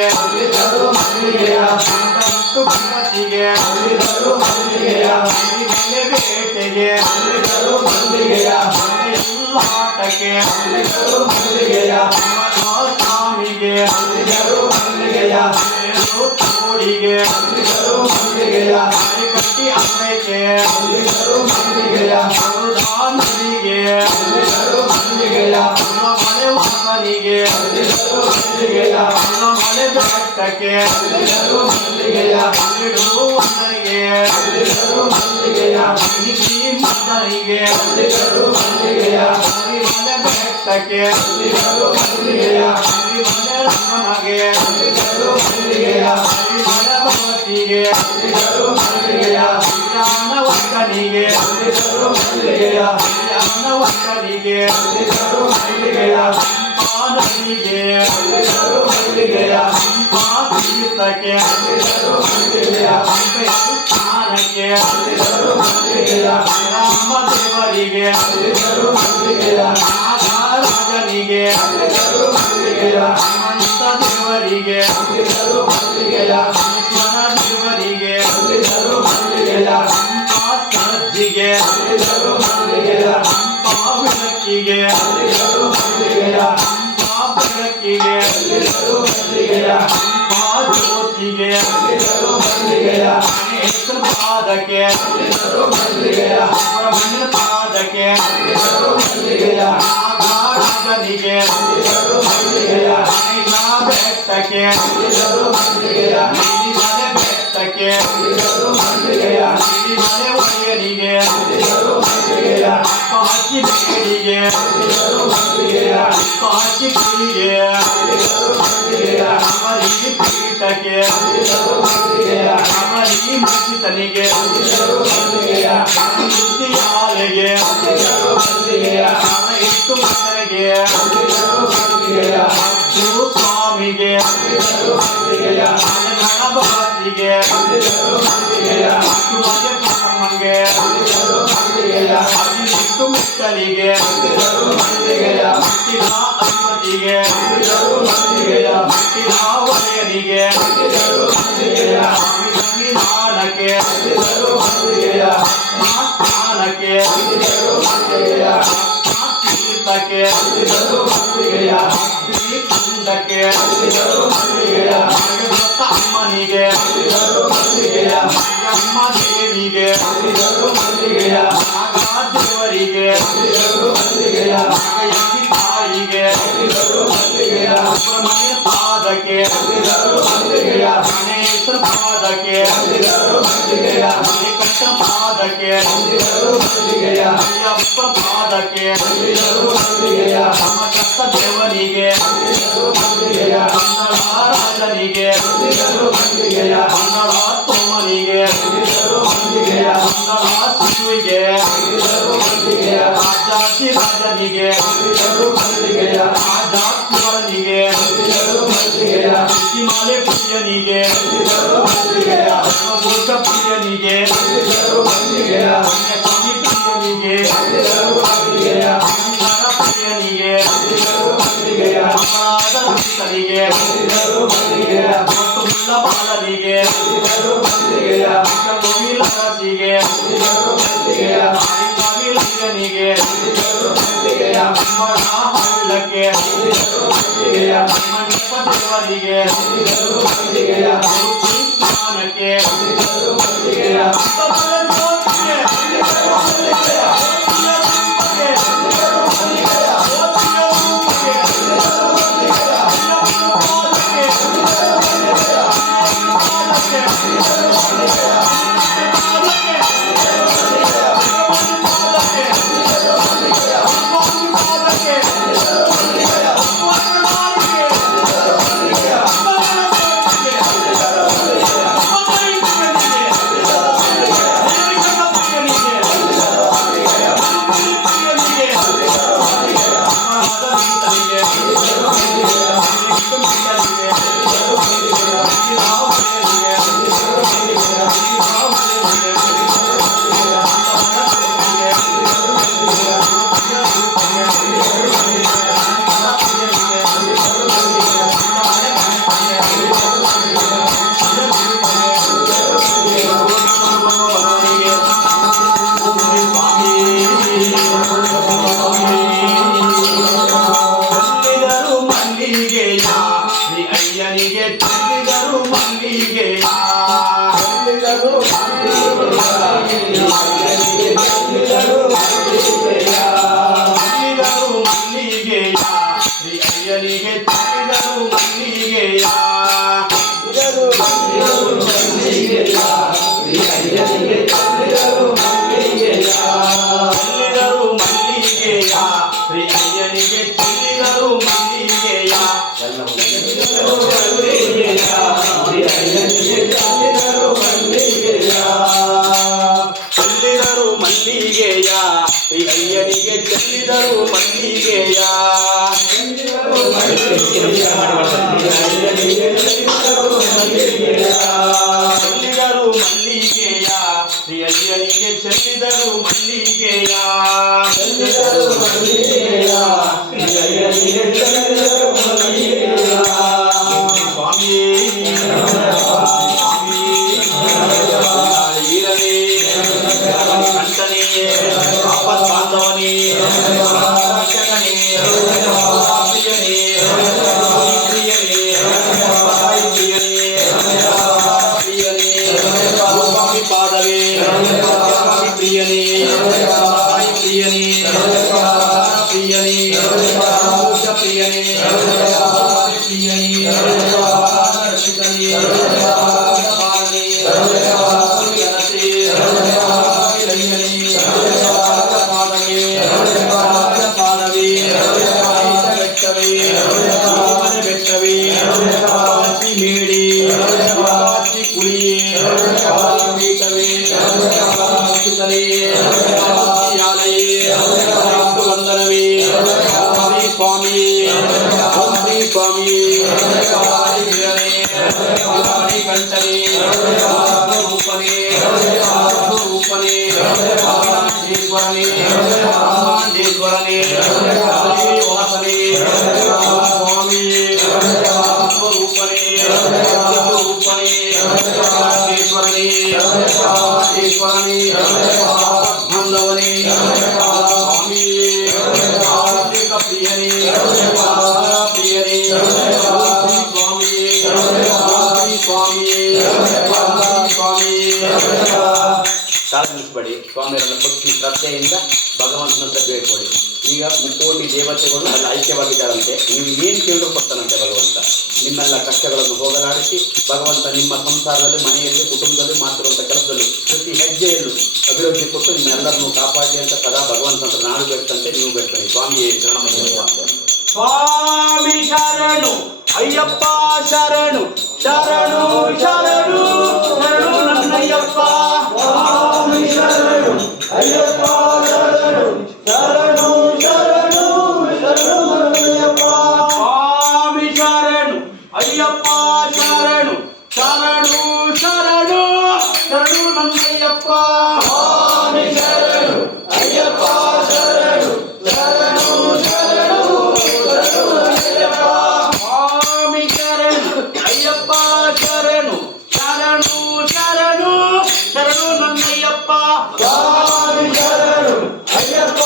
ಗಂಟು ಗಣಪತಿಗೆ ಬೇಟೆಗೆ ಎಲ್ಲಾಟಕ್ಕೆ ಸ್ವಾಮಿಗೆ ತೋಡಿಗೆ ಕಟ್ಟಿ ಅಂಗೈಗೆ ನದಿಗೆ ಮನೆ ವಾಸನಿಗೆ ಮನೆ ಬೆಟ್ಟಕ್ಕೆ ಅಲ್ಲಿಡು ಒಂದನಿಗೆ ನಿಧಿ ಮದನಿಗೆ ಹರಿಮಲೆ ಬೆಟ್ಟಕ್ಕೆ ಹರಿಮಲೆ ರಂಗಮಗೆ ಹರಿಮಲೆ ಭಗವತಿಗೆ ಜ್ಞಾನವಂತನಿಗೆ ಜ್ಞಾನವಂತನಿಗೆ ಪಾದನಿಗೆ ಪಾತೀರ್ಥಕ್ಕೆ ಸ್ಥಾನಕ್ಕೆ ರಾಮದೇವರಿಗೆ ನಾಗರಾಜನಿಗೆ ಹನುಮಂತ ದೇವರಿಗೆ ಈಶ್ವರ ದೇವರಿಗೆ ಸಜ್ಜಿಗೆ ಬೆಳಕಿಗೆ ಬೆಳಕಿಗೆ ಜ್ಯೋತಿಗೆ ಪಾದಕ್ಕೆ ಸುಬ್ರಹ್ಮಣ್ಯ ಪಾದಕ್ಕೆ ನಾಗರಾಜನಿಗೆ ಬೆಟ್ಟಕ್ಕೆ ನೀಲಿಮಲೆ ಬೆಟ್ಟಕ್ಕೆ ನೀಲಿಮಲೆ ಒಡೆಯನಿಗೆ ಕಾಚಿ ಬೇಡಿಗೆ ಕಾಚಿ ಕಿಳಿಗೆ ಅವರಿಗೆ ಪೀಠಕ್ಕೆ ಅವರಿಗೆ ಮುಚ್ಚಿತನಿಗೆ ಮುತ್ತಿಯಾಲೆಗೆ ಅವ ಇಟ್ಟು ಮಕ್ಕಳಿಗೆ ಸ್ವಾಮಿಗೆ ಗಣಪತಿಗೆ ಕುಟುಂಬಗೆ ಹದಿನೆಂಟು ಮಿಕ್ಕಲಿಗೆ ಅಧಿಪತಿಗೆ ಒಡೆಯನಿಗೆ ಸಂವಿಧಾನಕ್ಕೆ ಸ್ಥಾನಕ್ಕೆ ತೀರ್ಥಕ್ಕೆ ಕುಂಡಕ್ಕೆ ಅಮ್ಮನಿಗೆ ಅಮ್ಮ ದೇವಿಗೆ ದೇವರಿಗೆ ತಾಯಿಗೆ ಸುಬ್ರಹ್ಮಣ್ಯ ಪಾದಕ್ಕೆ ಗಣೇಶ್ವರ ಪಾದಕ್ಕೆ ಶ್ರೀಕಂಠ ಪಾದಕ್ಕೆ ಅಯ್ಯಪ್ಪ ಪಾದಕ್ಕೆ ಸಮಕಸ್ತ ದೇವನಿಗೆ ರಾಜನಿಗೆ ತೋಮನಿಗೆ ಶಿವಿಗೆ ರಾಜಾತಿ ರಾಜನಿಗೆ ರಾಜಾತ್ಮನಿಗೆ ಹಿಮಾಲಯ ಪ್ರಿಯನಿಗೆ ಸರ್ವಭೂತ ಪ್ರಿಯನಿಗೆ ಸ್ವಾಮಿ ಪ್ರಿಯನಿಗೆ ಪ್ರಿಯನಿಗೆ ಅಪರಾಧ ರಹಿತನಿಗೆ ಮುಲ್ಲ ಬಾಲನಿಗೆ ಗೋವಿಲರಸಿಗೆ ಹರಿಕವಿಲಂಗನಿಗೆ ಹಳ್ಳಕ್ಕೆ ಮಂಟಪ ದೇವರಿಗೆ ಸ್ನಾನಕ್ಕೆ ಅಯ್ಯನಿಗೆ ಚೆಲ್ಲಿದರು ಮಲ್ಲಿಗೆಯ ಮಲ್ಲಿಗೆಯ ಶ್ರೀ ಅಯ್ಯನಿಗೆ ಚೆಲ್ಲಿದರು ಮಲ್ಲಿಗೆಯ ಚೆಲ್ಲಿದರು ಮಲ್ಲಿಗೆಯ ಪ್ರಿಯನಿಗೆ ಚೆಲ್ಲಿದರು ಮಲ್ಲಿಗೆಯ ಸ್ವಾಮಿಯೇ ವೀರನೇ ಕಂಠನೇ ಆಪತ್ ಬಾಂಧವನೇ ರಕ್ಷಕನೇ ಪ್ರಿಯನೇ ಪ್ರಿಯನೇ ಪ್ರಿಯನೇ ಪ್ರಿಯನೇ ಸ್ವಾಮಿ ಪಾದವೇ ಸ್ವಾಮಿ ಪ್ರಿಯನೇ ಸ್ವಾಮಿ ಪ್ರಿಯನೇ ಪ್ರಿಯನೇ ಪೂಜ ಪ್ರಿಯನೇ ಪ್ರಿಯನೇ ರಕ್ಷಿತನೇ ಪಾಲನೆ ಜನತೆ ಪಾದವೇ ಬೆಟ್ಟವೇ ಬೆಟ್ಟವೇ ಮೇಡಿ ಕುಳಿಯೇ ಪೀಠವೇ ವಂದನವೇ ಶ್ರೀ ಸ್ವಾಮಿಯೇ ಓಂ ಶ್ರೀ ಸ್ವಾಮಿಯೇ ಕಂಠನೇ ರೂಪನೇ ರೂಪನೇ ಬ್ರಹ್ಮಾಂಡೇಶ್ವರನೇ ಬ್ರಹ್ಮಾಂಡೇಶ್ವರನೇ ವಾಸನೇ ಸ್ವಾಮಿಯೇ ರೂಪನೇ ರೂಪನೇ ಬ್ರಹ್ಮಾಂಡೇಶ್ವರನೇ ಬ್ರಹ್ಮಾಂಡೇಶ್ವರನೇ ಬಾಂಧವನೇ ಸ್ವಾಮಿಯೇ ಪ್ರಿಯನೇ ಪ್ರಿಯನೇ ಸ್ವಾಮಿಯೇ ಸ್ವಾಮಿಯೇ ಸ್ವಾಮಿಯೇ ಕಾಲ ನಿಲ್ಲಿಸಬೇಡಿ. ಸ್ವಾಮಿಯವರನ್ನ ಭಕ್ತಿ ಶ್ರದ್ಧೆಯಿಂದ ಭಗವಂತನಂತ ಬೇಡ್ಕೊಳ್ಳಿ. ಈಗ ಮುಕ್ಕೋಟಿ ದೇವತೆಗಳು ಅಲ್ಲಿ ಐಕ್ಯವಾಗಿದ್ದಾರಂತೆ. ನೀವು ಏನು ಕೇಳಿದ್ರು ಕೊಡ್ತಾನಂತೆ ಭಗವಂತ. ನಿಮ್ಮೆಲ್ಲ ಕಷ್ಟಗಳನ್ನು ಹೋಗಲಾಡಿಸಿ ಭಗವಂತ ನಿಮ್ಮ ಸಂಸಾರದಲ್ಲಿ, ಮನೆಯಲ್ಲಿ, ಕುಟುಂಬದಲ್ಲಿ ಮಾಡ್ತಿರುವಂಥ ಕೆಲಸದಲ್ಲಿ ಪ್ರತಿ ಹೆಜ್ಜೆಯಲ್ಲೂ ಅಭಿವೃದ್ಧಿ ಕೊಟ್ಟು ನಿಮ್ಮೆಲ್ಲರನ್ನು ಕಾಪಾಡಲಿ ಅಂತ ಸದಾ ಭಗವಂತನ ನಾನು ಬೇಡ್ತಂತೆ. ನೀವು ಬೇಡ್ಕೊಳ್ಳಿ. ಸ್ವಾಮಿಯೇ ಶರಣಮಯ್ಯಪ್ಪ. ಸ್ವಾಮಿ ಶರಣು ಅಯ್ಯಪ್ಪ ಶರಣು ಶರಣು ಶರಣು ಶರಣು ನನ್ನಯ್ಯಪ್ಪ. ಸ್ವಾಮಿ ಶರಣು ಅಯ್ಯಪ್ಪ ಶರಣು ಶರಣು ಶರಣು ಶರಣು ನನ್ನಯ್ಯಪ್ಪ. ಸ್ವಾಮಿ ಶರಣು ಅಯ್ಯಪ್ಪ ಶರಣು ಶರಣು ಶರಣು ಶರಣು ನನ್ನಯ್ಯಪ್ಪ. ಸ್ವಾಮಿ ಶರಣು ಅಯ್ಯಪ್ಪ ಶರಣು ಶರಣು ಶರಣು ಶರಣು ನನ್ನಯ್ಯಪ್ಪ. ಸ್ವಾಮಿ ಶರಣು ಅಯ್ಯಪ್ಪ ಶರಣು ಶರಣು ಶರಣು ಶರಣು ನನ್ನಯ್ಯಪ್ಪ. ಸ್ವಾಮಿ ಶರಣು ಅಯ್ಯಪ್ಪ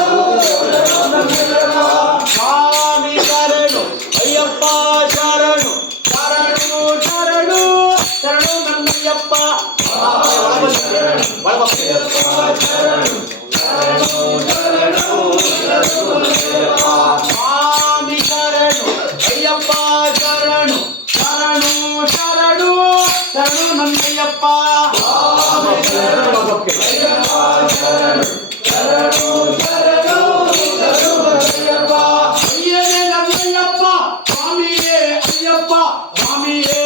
ಶರಣು ಶರಣು ಶರಣು ಶರಣು ನನ್ನಯ್ಯಪ್ಪ. ಸ್ವಾಮಿ ಶರಣು ಅಯ್ಯಪ್ಪ ಶರಣು ಶರಣು ಶರಣು ಶರಣು ನನ್ನಯ್ಯಪ್ಪ. ಸ್ವಾಮಿ ಶರಣು ಅಯ್ಯಪ್ಪ ಶರಣು ಶರಣು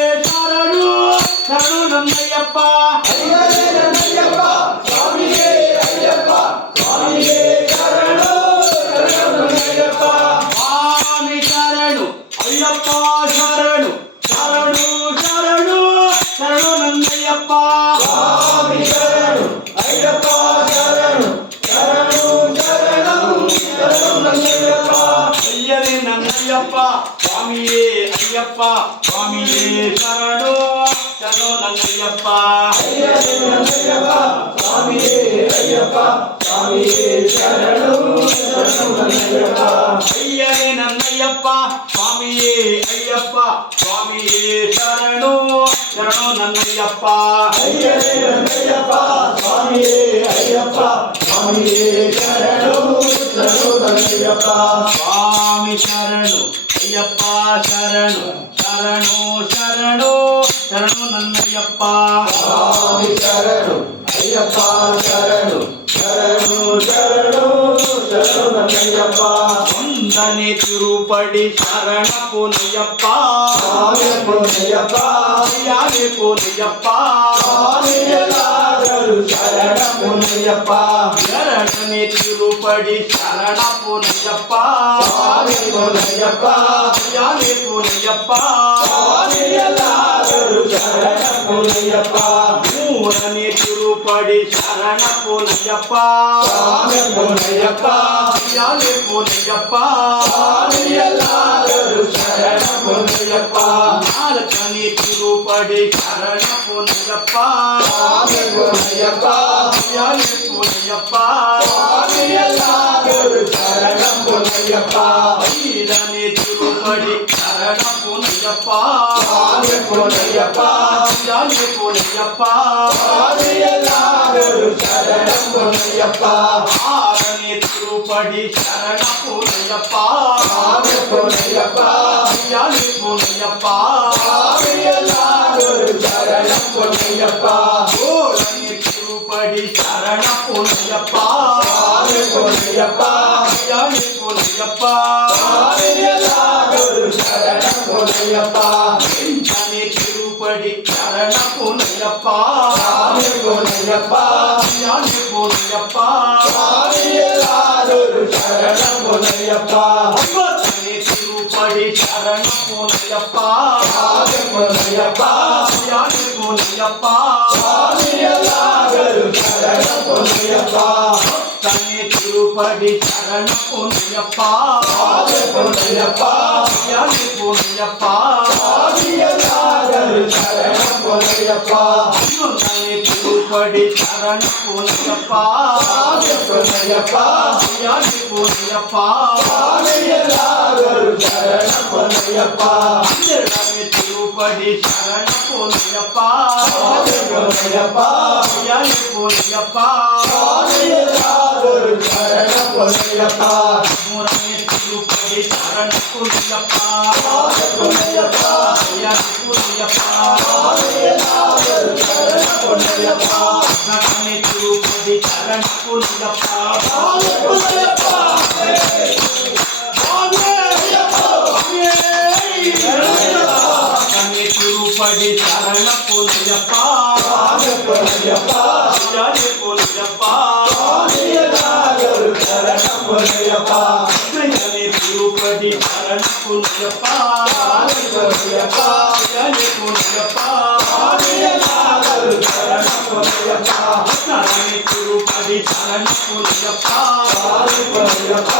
ಶರಣು ಶರಣು ನನ್ನಯ್ಯಪ್ಪ. ಅಯ್ಯನೇ ನನ್ನಯ್ಯಪ್ಪ ಸ್ವಾಮಿಯೇ ಅಯ್ಯಪ್ಪ ಸ್ವಾಮಿಯೇ ಶರಣು ಶರಣು ನನ್ನಯ್ಯಪ್ಪ. ಸ್ವಾಮಿ ಶರಣು ಅಯ್ಯಪ್ಪ ಶರಣು ಶರಣು ಶರಣು ಶರಣು ನನ್ನಯ್ಯಪ್ಪ. ಸ್ವಾಮಿ ಶರಣು ಅಯ್ಯಪ್ಪ ಶರಣು ಶರಣು ಶರಣು ಶರಣು ನನ್ನಯ್ಯಪ್ಪ. ಅಯ್ಯನೇ ನನ್ನಯ್ಯಪ್ಪ ಸ್ವಾಮಿಯೇ ಅಯ್ಯಪ್ಪ ಸ್ವಾಮಿಯೇ ಶರಣು ಶರಣು ನನ್ನಯ್ಯಪ್ಪ. ಸ್ವಾಮಿಯೇ ಅಯ್ಯಪ್ಪ ಸ್ವಾಮಿಯೇ ಶರಣು ಶರಣು ನನ್ನಯ್ಯಪ್ಪ. ಅಯ್ಯನೇ ನನ್ನಯ್ಯಪ್ಪ ಸ್ವಾಮಿಯೇ ಅಯ್ಯಪ್ಪ ಸ್ವಾಮಿಯೇ ಶರಣು ಶರಣು ನನ್ನಯ್ಯಪ್ಪ. ಅಯ್ಯನೇ ನನ್ನಯ್ಯಪ್ಪ ಸ್ವಾಮಿಯೇ ಅಯ್ಯಪ್ಪ ಸ್ವಾಮಿಯೇ ಶರಣು ಶರಣು ನನ್ನಯ್ಯಪ್ಪ. ಸ್ವಾಮಿ ಶರಣು ಅಯ್ಯಪ್ಪ ಶರಣು ಶರಣು ಶರಣು ಶರಣು ನನ್ನಯ್ಯಪ್ಪ. ಸ್ವಾಮಿ ಶರಣು ಅಯ್ಯಪ್ಪ ಶರಣು ಶರಣು ಶರಣು ಶರಣು ನನ್ನಯ್ಯಪ್ಪ. ವಂದನೆ ತಿರುಪಡಿ ಶರಣ ಪುನಯ್ಯಪ್ಪ. ಸ್ವಾಮಿ ಪುನಯ್ಯಪ್ಪ ಯಾವೇ ಪುನಯ್ಯಪ್ಪ. ಸ್ವಾಮಿಯಲ್ಲಾದರೂ ಶರಣ ಪುನಯ್ಯಪ್ಪ. ಎರಡನೇ ಮೂರನೇ ತಿರುಪಡಿ ಶರಣ ಪುನಯ್ಯಪ್ಪ ಸ್ವಾಮಿ ಪುನಯ್ಯಪ್ಪ ಯಾನೇ ಪುನಯ್ಯಪ್ಪ ಸ್ವಾಮಿ ಎಲ್ಲರೂ ಶರಣ ಪುನಯ್ಯಪ್ಪ ಮೂರನೇ ತಿರುಪಡಿ ಶರಣ ಪುನಯ್ಯಪ್ಪ ಸ್ವಾಮಿ ಪುನಯ್ಯಪ್ಪ ಯಾನೇ ಪುನಯ್ಯಪ್ಪ ಸ್ವಾಮಿ ಎಲ್ಲರೂ ಶರಣ ಪುನಯ್ಯಪ್ಪ ನಾಲ್ಕನೇ ತಿರುಪಡಿ ಶರಣ ಪುನಯ್ಯಪ್ಪ ಸ್ವಾಮಿ ಪುನಯ್ಯಪ್ಪ ಯಾನೇ ಪುನಯ್ಯಪ್ಪ ಸ್ವಾಮಿ ಎಲ್ಲರೂ ಶರಣ ಪುನಯ್ಯಪ್ಪ ಐದನೇ ತಿರುಪಡಿ ಶರಣ ಪುನಯ್ಯಪ್ಪ ಸ್ವಾಮಿ ಪುನಯ್ಯಪ್ಪ ಯಾನೇ ಪುನಯ್ಯಪ್ಪ ಸ್ವಾಮಿ ಎಲ್ಲರೂ ಶರಣ ಪುನಯ್ಯಪ್ಪ ಆರನೇ ತಿರುಪಡಿ ಶರಣ ಪುನಯ್ಯಪ್ಪ ಸ್ವಾಮಿ ಪುನಯ್ಯಪ್ಪ ಯಾನೇ ಪುನಯ್ಯಪ್ಪ ಸ್ವಾಮಿ ಎಲ್ಲರೂ ಶರಣ ಪುನಯ್ಯಪ್ಪ ಏಳನೇ ತಿರುಪಡಿ ಶರಣ ಪುನಯ್ಯಪ್ಪ ಸ್ವಾಮಿ ಪುನಯ್ಯಪ್ಪ ಯಾನೇ ಪುನಯ್ಯಪ್ಪ ಸ್ವಾಮಿ ಎಲ್ಲರೂ ಶರಣ ಪುನಯ್ಯಪ್ಪ ಎಂಟನೇ ತಿರುಪಡಿ ಶರಣ ಪುನಯ್ಯಪ್ಪ ಸ್ವಾಮಿ ಪುನಯ್ಯಪ್ಪ ಯಾನೇ ಪುನಯ್ಯಪ್ಪ ಸ್ವಾಮಿ ಎಲ್ಲರೂ ಶರಣ ಪುನಯ್ಯಪ್ಪ ಒಂಬತ್ತನೇ ತಿರುಪಡಿ ಶರಣ ಪುನಯ್ಯಪ್ಪ ಸ್ವಾಮಿ ಪುನಯ್ಯಪ್ಪ ಯಾನೇ ಪುನಯ್ಯಪ್ಪ ಸ್ವಾಮಿ ಎಲ್ಲರೂ ಶರಣ ಪುನಯ್ಯಪ್ಪ ಹತ್ತನೇ ತಿರುಪಡಿ ಶರಣ ಪುನಯ್ಯಪ್ಪ ಸ್ವಾಮಿ ಪುನಯ್ಯಪ್ಪ ಯಾನೇ ಪುನಯ್ಯಪ್ಪ ಸ್ವಾಮಿ ಎಲ್ಲರೂ ಶರಣ ಪುನಯ್ಯಪ್ಪ ಹನ್ನೊಂದನೇ ತಿರುಪಡಿ ಶರಣ ಪುನಯ್ಯಪ್ಪ ಸ್ವಾಮಿ ಪುನಯ್ಯಪ್ಪ ಯಾನೇ ಪುನಯ್ಯಪ್ಪ ಸ್ವಾಮಿ ಎಲ್ಲರೂ ಶರಣ ಪುನಯ್ಯಪ್ಪ ಹನ್ನೆರಡನೇ ತಿರುಪಡಿ ಶರಣ ಪುನಯ್ಯಪ್ಪ ಸ್ವಾಮಿ ಪುನಯ್ಯಪ್ಪ ಯಾನೇ ಪುನಯ್ಯಪ್ಪ ಸ್ವಾಮಿ ಎಲ್ಲರೂ ಶರಣ ಪುನಯ್ಯಪ್ಪ ಮೂರನೇ ತಿರುಪಡಿ ಶರಣ ಪುನಯ್ಯಪ್ಪ ಸ್ವಾಮಿ ಪುನಯ್ಯಪ್ಪ ಯಾನೇ ಪುನಯ್ಯಪ್ಪ ಸ್ವಾಮಿ ಎಲ್ಲರೂ ಶರಣ ಪುನಯ್ಯಪ್ಪ ನಾಲ್ಕನೇ ತಿರುಪಡಿ ಶರಣ ಪುನಯ್ಯಪ್ಪ ಸ್ವಾಮಿ ಪುನಯ್ಯಪ್ಪ ನಾಲ್ಕನೇ ತಿರುಪಡಿ ಶರಣ ಪುನಯ್ಯಪ್ಪ ಸ್ವಾಮಿ ಪುನಯ್ಯಪ್ಪ ಯಾನೇ ಪುನಯ್ಯಪ್ಪ ಸ್ವಾಮಿ ಎಲ್ಲರೂ ಶರಣ ಪುನಯ್ಯಪ್ಪ ಐದನೇ ತಿರುಪಡಿ ಶರಣ ಪುನಯ್ಯಪ್ಪ ಸ್ವಾಮಿ ಪುನಯ್ಯಪ್ಪ ಯಾನೇ ಪುನಯ್ಯಪ್ಪ ಸ್ವಾಮಿ ಎಲ್ಲರೂ ಶರಣ ಪುನಯ್ಯಪ್ಪ ಹದಿನಾರನೇ ತಿರುಪಡಿ ಶರಣ ಪುನಯ್ಯಪ್ಪ ಸ್ವಾಮಿ ಪುನಯ್ಯಪ್ಪ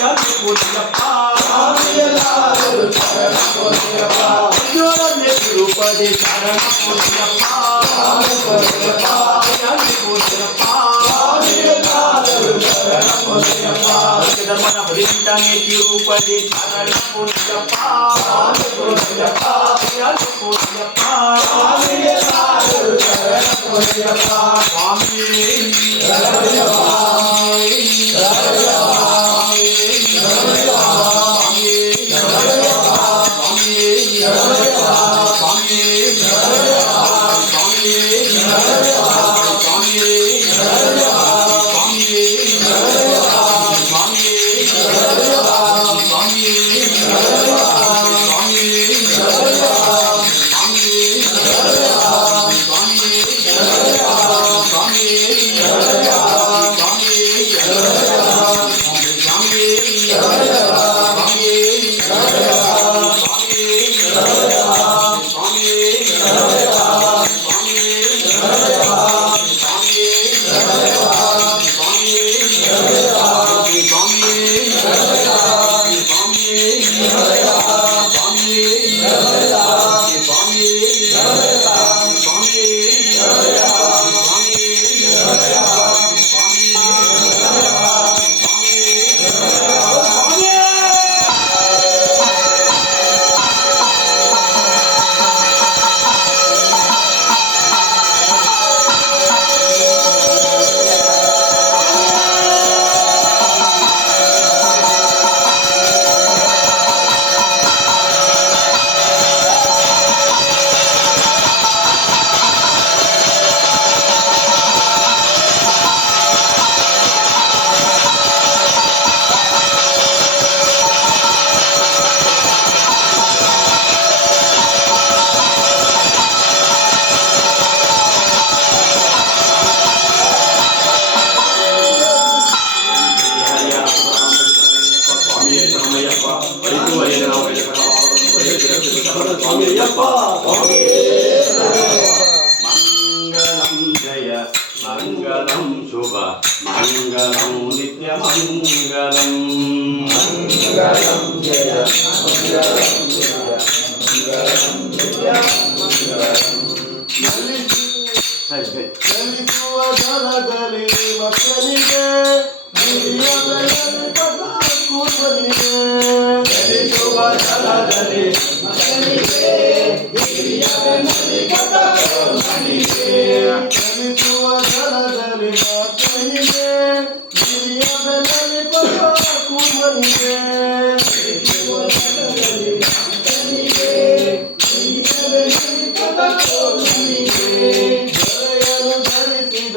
ಯಾನೇ ಪುನಯ್ಯಪ್ಪ ಸ್ವಾಮಿ ಎಲ್ಲರೂ ಶರಣ ಪುನಯ್ಯಪ್ಪ ಹದಿನೇಳನೇ ತಿರುಪಡಿ ಶರಣ ಪುನಯ್ಯಪ್ಪ ಸ್ವಾಮಿ ಪುನಯ್ಯಪ್ಪ ಯಾನೇ ಪುನಯ್ಯಪ್ಪ ಸ್ವಾಮಿ ಎಲ್ಲರೂ ಶರಣ ಪುನಯ್ಯಪ್ಪ ಧರ್ಮನ 18ನೇ ತಿರುಪಡಿ ಶರಣ ಪುನಯ್ಯಪ್ಪ ಸ್ವಾಮಿ ಪುನಯ್ಯಪ್ಪ ಯಾನೇ ಪುನಯ್ಯಪ್ಪ ಸ್ವಾಮಿ ಎಲ್ಲರೂ ಶರಣ ಪುನಯ್ಯಪ್ಪ ಸ್ವಾಮಿ ಮಂಗಳಂ ಜಯ ಮಂಗಳಂ ಜಯ ಮಂಗಳಂ ಜಯ ಮಂಗಳಂ ಚಲಿಸುವ ದರದಲ್ಲಿ ಮಕ್ಕಳಿಗೆ ಹಿರಿಯ ಬೆಳಕು ಪದ ಕೂದಲಿಗೆ ಚಲಿಸುವ ದರದಲ್ಲಿ ಮಕ್ಕಳಿಗೆ ಹಿರಿಯ ಬೆಳಕು ಪದ ಕೂದಲಿಗೆ ಚಲಿಸುವ ದರದಲ್ಲಿ ಮಕ್ಕಳಿಗೆ ಹಿರಿಯ ಬೆಳಕು ಪದ ಕೂದಲಿಗೆ ಚಲಿಸುವ ದರದಲ್ಲಿ ಮಕ್ಕಳಿಗೆ ಹಿರಿಯ ಬೆಳಕು ಪದ ಕೂದಲಿಗೆ ಧರಿಸಿದ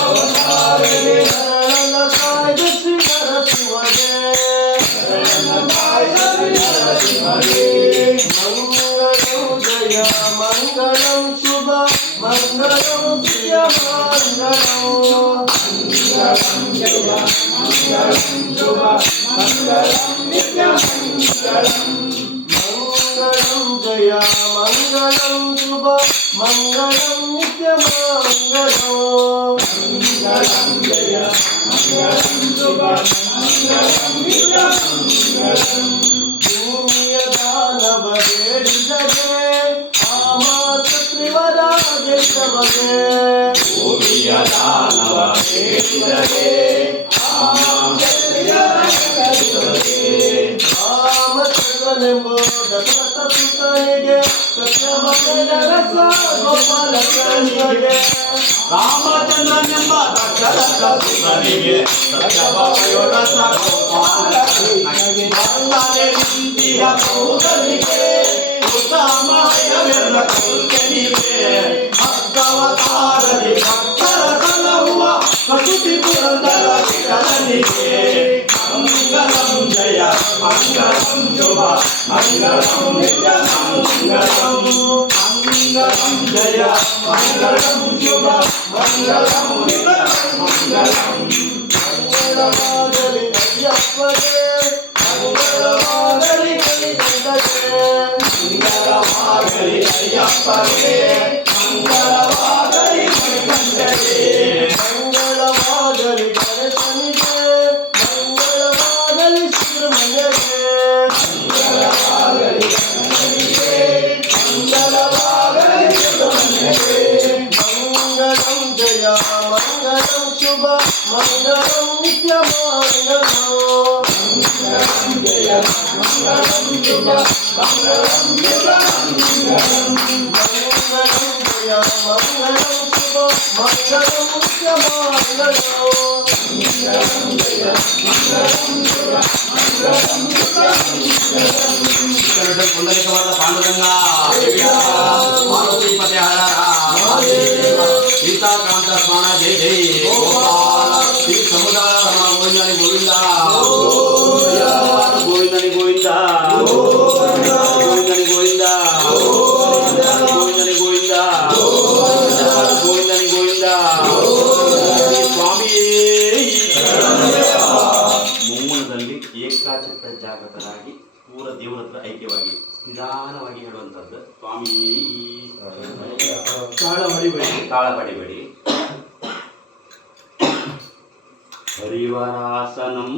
ಅವತಾರಗೆ ಶರಣ ಕಾಯ್ದ ಶ್ರೀಧರ ಶಿವಗೆ ಮಂಗಳಂ ಜಯ ಮಂಗಳಂ ಶುಭ ಮಂಗಳಂ ಪ್ರಿಯ ಮಂಗಳಂ ಜಯ ಮಂಗಳಂ ಶುಭ ಮಂಗಳಂ ನಿತ್ಯ ಮಂಗಳಂ ಮಂಗಳಂ ಜಯ ಮಂಗಳಂ ಶುಭ ಮಂಗಳಂ ನಿತ್ಯ ಮಂಗಳಂ ಮಂಗಳಂ ಜಯ ಮಂಗಳಂ ಶುಭ ಮಂಗಳಂ ನಿತ್ಯ ಮಂಗಳಂ ಭೂಮಿಯ ದಾನವ ಬೇಡಿದರೆ ಆಮಾತ ತ್ರಿವರಾಜೇಶವಗೆ ಭೂಮಿಯ ದಾನವ ಬೇಡಿದರೆ ಆಮಾತ ತ್ರಿವರಾಜೇಶವಗೆ ರಾಮಚಂದ್ರನೆಂಬ ದಶರಥ ಸುತನಿಗೆ ಸತ್ಯವನೆಯ ರಸ ಗೋಪಾಲ ಕೃಷ್ಣಗೆ ರಾಮಚಂದ್ರನೆಂಬ ದಶರಥ ಸುತನಿಗೆ ಸತ್ಯವನೆಯ ರಸ ಗೋಪಾಲ ಕೃಷ್ಣಗೆ ಬಂದನೆ ನಿಂತಿಯ ಕೂದಲಿಗೆ ಉತ್ತಮಯವೆಲ್ಲ ಕೂದಲಿಗೆ ಭಕ್ತವತಾರದಿ ಭಕ್ತರ ಸಲಹುವ ಕಸುತಿ ಪುರಂದರ ವಿಠಲನಿಗೆ ಮಂಗಳಂ ಜಯ ಮಂಗಳಂ ಶುಭ ಮಂಗಳಂ ನಿತ್ಯ ಮಂಗಳಂ ಮಂಗಳಂ ಜಯ ಮಂಗಳಂ ಶುಭ ಮಂಗಳಂ ನಿತ್ಯ ಮಂಗಳಂ ಮಂಗಳವಾಗಲಿ ಅಯ್ಯಪ್ಪಗೆ ಮಂಗಳವಾಗಲಿ ಗಣೇಶನಿಗೆ ಮಂಗಳವಾಗಲಿ ಅಯ್ಯಪ್ಪಗೆ ಮಂಗಳವಾಗಲಿ ಗಣೇಶನಿಗೆ ಮಂಗಳವಾಗಲಿ ಗಣೇಶನಿಗೆ ಮಂಗಳವಾಗಲಿ ಸುಬ್ರಹ್ಮಣ್ಯಗೆ ಮಂಗಳವಾಗಲಿ ಗಣೇಶನಿಗೆ ಮಂಗಳವಾಗಲಿ ಸುಬ್ರಹ್ಮಣ್ಯಗೆ ಮಂಗಳಂ ಜಯ ಮಂಗಳಂ ಶುಭ ಮಂಗಳಂ ನಿತ್ಯ ಮಂಗಳಂ ಮಂಗಳಂ ಜಯ ಮಂಗಳಂ ಶುಭ ಮಂಗಳಂ ನಿತ್ಯ ಮಂಗಳಂ ಮಂಗಳಂ ಜಯ ಮಂಗಳಂ ಶುಭ ಮಂಗಳಂ ನಿತ್ಯ ಮಂಗಳಂ ಮಂಗಳಂ ಜಯ ಮಂಗಳಂ ಶುಭ ಮಂಗಳಂ ನಿತ್ಯ ಮಂಗಳಂ ಪುಂಡಲಿಕವಾದ ಪಾಂಡುರಂಗ ಮಾರುತಿಪತಿ ಹರ ಸೀತಾಕಾಂತ ಸ್ಮರಣ ಜಯ ಜಯ ಗೋಪಾಲ ಶ್ರೀ ಸಮುದಾಯ ರಮಣ ಗೋವಿಂದನಿ ಗೋವಿಂದ ಗೋವಿಂದನಿ ಗೋವಿಂದ ಗೋವಿಂದನಿ ಗೋವಿಂದ ಗೋವಿಂದನಿ ಗೋವಿಂದ ಗೋವಿಂದನಿ ಗೋವಿಂದ ಸ್ವಾಮಿ ಮೌನದಲ್ಲಿ ಏಕಾಚಿತ್ತ ಜಾಗೃತರಾಗಿ ಪೂರ ದೇವರ ಹತ್ರ ಐಕ್ಯವಾಗಿ ನಿಧಾನವಾಗಿ ಹೇಳುವಂಥದ್ದು ಸ್ವಾಮಿ ತಾಳ ಪಡಿಬೇಡಿ ಹರಿವರಾಸನಂ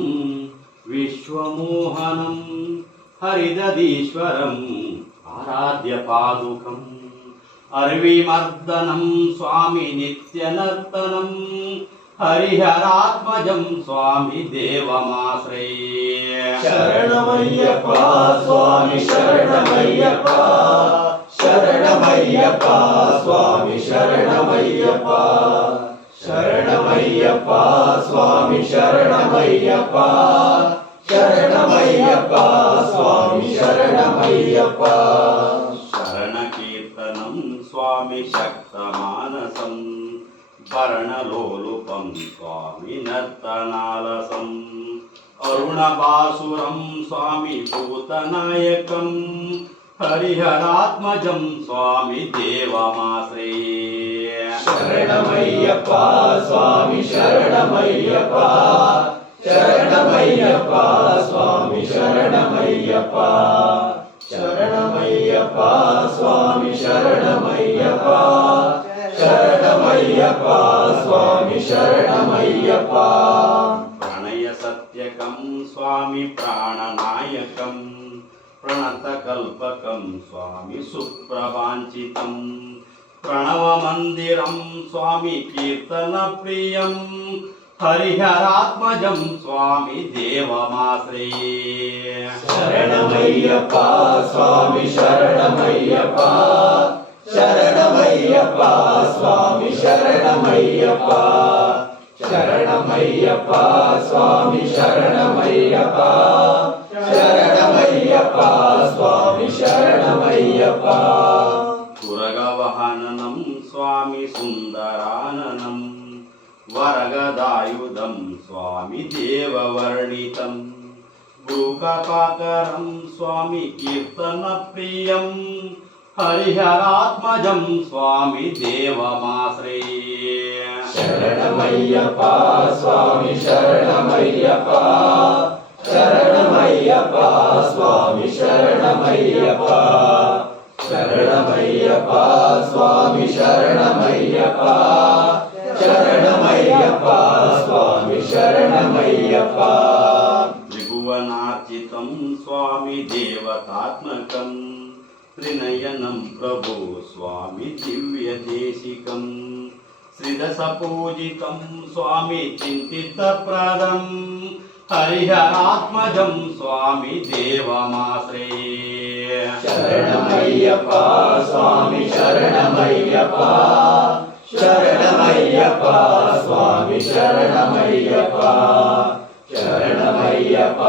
ವಿಶ್ವಮೋಹನಂ ಹರಿದದೀಶ್ವರಂ ಆರಾಧ್ಯ ಪಾದುಕಂ ಅರ್ವಿಮರ್ದನಂ ಸ್ವಾಮಿ ನಿತ್ಯನರ್ತನಂ ಹರಿಹರಾತ್ಮಜಂ ಸ್ವಾಮಿ ದೇವಮಾಶ್ರಯ ಶರಣಮಯ್ಯಪ್ಪ ಸ್ವಾಮಿ ಶರಣಮಯ್ಯಪ್ಪ ಶರಣಮಯ್ಯಪ್ಪ ಸ್ವಾಮಿ ಶರಣಮಯ್ಯಪ್ಪ ಶರಣಮಯ್ಯಪ್ಪ ಸ್ವಾಮಿ ಶರಣಮಯ್ಯಪ್ಪ ಶರಣಮಯ್ಯಪ್ಪ ಸ್ವಾಮಿ ಶರಣಮಯ್ಯಪ್ಪ ಶರಣಕೀರ್ತನಂ ಸ್ವಾಮಿ ಶಕ್ತಮಾನಸಂ ವರ್ಣಲೋಲುಪಂ ಸ್ವಾಮಿ ನರ್ತನಾಲಸಂ ಅರುಣಬಾಸುರಂ ಸ್ವಾಮಿ ಭೂತನಾಯಕಂ ಹರಿಹರಾತ್ಮಜಂ ಸ್ವಾಮಿ ದೇವಮಾಶ್ರಯ ಶರಣಮಯ್ಯಪ್ಪ ಸ್ವಾಮಿ ಶರಣಮಯ್ಯಪ್ಪ ಶರಣಮಯ್ಯಪ್ಪ ಸ್ವಾಮಿ ಶರಣಮಯ್ಯಪ್ಪ ಶರಣಮಯ್ಯಪ್ಪ ಸ್ವಾಮಿ ಶರಣಮಯ್ಯಪ್ಪ ಶರಣಮಯ್ಯ ಶರಣಮಯ್ಯಪ್ಪ ಸ್ವಾಮಿ ಶರಣಮಯ್ಯಪ್ಪ ಪ್ರಣಯ ಸತ್ಯಕಂ ಸ್ವಾಮಿ ಪ್ರಾಣನಾಯಕಂ ಪ್ರಣತಕಲ್ಪಕಂ ಸ್ವಾಮಿ ಸುಪ್ರವಾಂಚಿತಂ ಪ್ರಣವ ಮಂದಿರಂ ಸ್ವಾಮಿ ಕೀರ್ತನ ಪ್ರಿಯಂ ಹರಿಹರಾತ್ಮಜಂ ಸ್ವಾಮಿ ದೇವಮಾಶ್ರಯೇ ಶರಣಮಯ್ಯಪ್ಪ ಸ್ವಾಮಿ ಶರಣಮಯ್ಯಪ್ಪ ಶರಣಮಯ್ಯಪ್ಪ ಸ್ವಾಮಿ ಶರಣಮಯ್ಯಪ್ಪ ಶರಣಮಯ್ಯಪ್ಪ ಸ್ವಾಮಿ ಶರಣಮಯ್ಯಪ್ಪ ಶರಣಮಯ್ಯಪ್ಪ ಸ್ವಾಮಿ ಶರಣಮಯ್ಯಪ್ಪ ಕುರಗವಹನನಂ ಸ್ವಾಮಿ ಸುಂದರಾನನಂ ವರಗದಾಯುಧಂ ಸ್ವಾಮಿ ದೇವವರ್ಣಿತಂ ಭೂಕಪಾಕರಂ ಸ್ವಾಮಿ ಕೀರ್ತನ ಪ್ರಿಯಂ ಹರಿಹರಾತ್ಮಜಂ ಸ್ವಾಮಿ ದೇವಮಾಶ್ರಯೇ ಶರಣಮಯ್ಯಪ್ಪ ಸ್ವಾಮಿ ಶರಣಮಯ್ಯಪ್ಪ ಶರಣಮಯ್ಯಪ್ಪ ಸ್ವಾಮಿ ಶರಣಮಯ್ಯಪ್ಪ ಶರಣಮಯ್ಯಪ್ಪ ಸ್ವಾಮಿ ಶರಣಮಯ್ಯಪ್ಪ ಶರಣಮಯ್ಯಪ್ಪ ಸ್ವಾಮಿ ಶರಣಮಯ್ಯಪ್ಪ ತ್ರಿಭುವನಾರ್ಚಿತಂ ಸ್ವಾಮಿ ದೇವತಾತ್ಮಕಂ ತ್ರಿನಯನಂ ಪ್ರಭು ಸ್ವಾಮಿ ದಿವ್ಯದೇಶಿಕಂ ಶ್ರೀದಸಪೂಜಿತಂ ಸ್ವಾಮಿ ಚಿಂತಿತಪ್ರದಂ ಹರಿಹರಾತ್ಮಜಂ ಸ್ವಾಮಿ ದೇವಮಾಶ್ರಯೇ ಶರಣಮಯ್ಯಪ್ಪ ಸ್ವಾಮಿ ಶರಣಮಯ್ಯಪ್ಪ ಶರಣಮಯ್ಯಪ್ಪ ಸ್ವಾಮಿ ಶರಣಮಯ್ಯಪ್ಪ ಶರಣಮಯ್ಯಪ್ಪ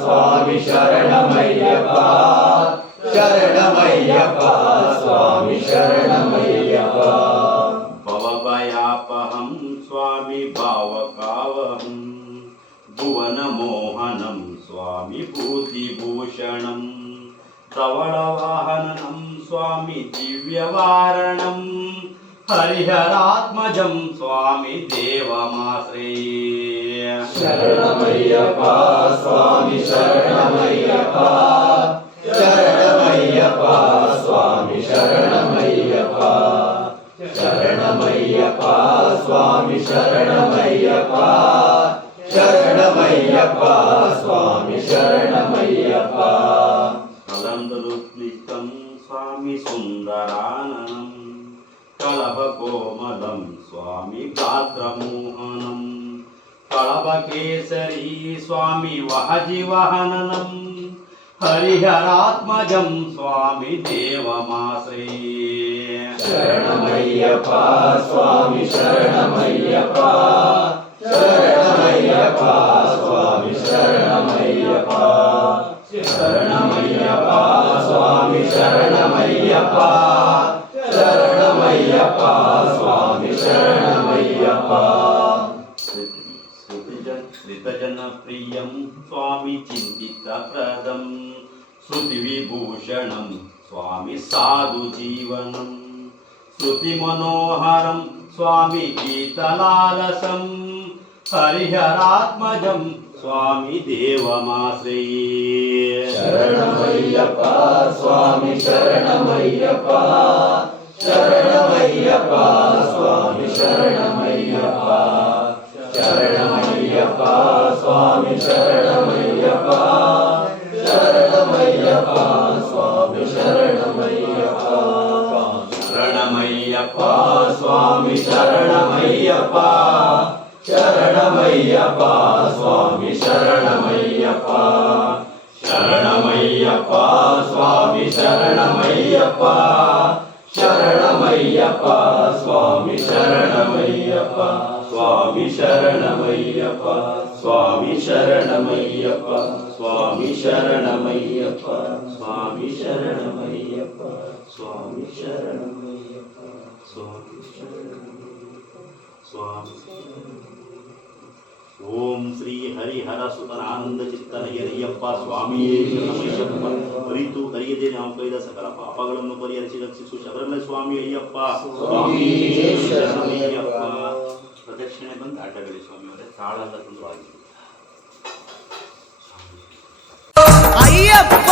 ಸ್ವಾಮಿ ಶರಣಮಯ್ಯಪ್ಪ ಶರಣಮಯ್ಯಪ್ಪ ಸ್ವಾಮಿ ಶರಣಮಯ್ಯಪ್ಪ ಭವಭಯಾಪಹಂ ಸ್ವಾಮಿ ಭಾವಕಾವಹಂ ಭುವನಮೋಹನಂ ಸ್ವಾಮಿ ಭೂತಿಭೂಷಣಂ ಧವಳವಾಹನಂ ಸ್ವಾಮಿ ದಿವ್ಯವಾರಣಂ ಹರಿಹರಾತ್ಮಜಂ ಸ್ವಾಮಿ ದೇವಮಾಶ್ರಯೇ ಶರಣಮಯ್ಯಪ್ಪ ಸ್ವಾಮಿ ಶರಣಮಯ್ಯಪ್ಪ ಶರಣಮಯ್ಯಪ್ಪ ಸ್ವಾಮಿ ಶರಣಮಯ್ಯಪ್ಪ ಶರಣಮಯ್ಯಪ್ಪ ಸ್ವಾಮಿ ಶರಣಮಯ್ಯಪ್ಪ ಶರಣಮಯ್ಯಪ್ಪ ಸ್ವಾಮಿ ಶರಣಮಯ್ಯಪ್ಪ ಕಲಂದರುತ್ಲಿತಂ ಸ್ವಾಮಿ ಸುಂದರಾನನಂ ಕಳಭಕೋಮಲಂ ಸ್ವಾಮಿ ಗಾತ್ರಮೋಹನಂ ಕಳಭಕೇಸರಿ ಸ್ವಾಮಿ ವಹಜಿವಹನನಂ ಹರಿಹರಾತ್ಮಜಂ ಸ್ವಾಮಿ ದೇವಮಾಶ್ರಯೇ ಶರಣಮಯ್ಯಪ್ಪ ಸ್ವಾಮಿ ಶರಣಮಯ್ಯಪ್ಪ ಶರಣಮಯ್ಯಪ್ಪ ಸ್ವಾಮಿ ಶರಣಮಯ್ಯಪ್ಪ ಶರಣಮಯ್ಯಪ್ಪ ಸ್ವಾಮಿ ಶರಣಮಯ್ಯಪ್ಪ ಶರಣಮಯ್ಯಪ್ಪ ಸ್ವಾಮಿ ಶರಣಮಯ್ಯಪ್ಪ ಶ್ರಿತಜನಪ್ರಿಯಂ ಸ್ವಾಮಿ ಚಿಂತಿತಪ್ರದಂ ಶ್ರುತಿವಿಭೂಷಣಂ ಸ್ವಾಮಿ ಸಾಧು ಜೀವನಂ ಶ್ರುತಿಮನೋಹರಂ ಸ್ವಾಮಿ ಗೀತಲಾಲಸಂ ಹರಿಹರಾತ್ಮಜಂ ಸ್ವಾಮಿ ದೇವಮಾಶ್ರಯೇ ಶರಣಮಯ್ಯಪ್ಪ ಸ್ವಾಮಿ ಶರಣಮಯ್ಯಪ್ಪ ಶರಣಮಯ್ಯಪ್ಪ ಸ್ವಾಮಿ ಶರಣಮಯ್ಯಪ್ಪ ಶರಣಮಯ್ಯಪ್ಪ ಸ್ವಾಮಿ ಶರಣಮಯ್ಯಪ್ಪ ಶರಣಮಯ್ಯಪ್ಪ ಸ್ವಾಮಿ ಶರಣಮಯ್ಯಪ್ಪ ಶರಣಮಯ್ಯಪ್ಪ ಸ್ವಾಮಿ ಶರಣಮಯ್ಯಪ್ಪ ಶರಣಮಯ್ಯಪ್ಪ ಸ್ವಾಮಿ ಶರಣಮಯ್ಯಪ್ಪ ಶರಣಮಯ್ಯಪ್ಪ ಸ್ವಾಮಿ ಶರಣಮಯ್ಯಪ್ಪ ಶರಣಮಯ್ಯಪ್ಪ ಸ್ವಾಮಿ ಶರಣಮಯ್ಯಪ್ಪ ಸ್ವಾಮಿ ಶರಣಮಯ್ಯಪ್ಪ ಸ್ವಾಮಿ ಶರಣಮಯ್ಯಪ್ಪ ಸ್ವಾಮಿ ಶರಣಮಯ್ಯಪ್ಪ ಸ್ವಾಮಿ ಶರಣಮಯ್ಯಪ್ಪ ಸ್ವಾಮಿ ಶರಣಮಯ್ಯಪ್ಪ ಸ್ವಾಮಿ ಶರಣಮಯ್ಯಪ್ಪ ಸ್ವಾಮಿ ಓಂ ಶ್ರೀ ಹರಿಹರ ಸುತನ ಆನಂದ ಚಿತ್ತನಯ್ಯಪ್ಪ ಸ್ವಾಮಿಯೇ ಶರಣಮಯ್ಯಪ್ಪ ಅರಿತು ಅರಿಯದೆ ನಾವು ಕೈದ ಸಕಲ ಪಾಪಗಳನ್ನು ಪರಿಹರಿಸಿ ರಕ್ಷಿಸು ಶಬರಮಲ ಸ್ವಾಮಿ ಅಯ್ಯಪ್ಪ ಸ್ವಾಮಿಯೇ ಶರಣಮಯ್ಯಪ್ಪ ಪ್ರದಕ್ಷಿಣೆ ಬಂದು ಆಟಗಳಿ ಸ್ವಾಮಿಯವರೇ ತಾಳದ ತಂದು ಆಗಿದೆ ಅಯ್ಯಪ್ಪ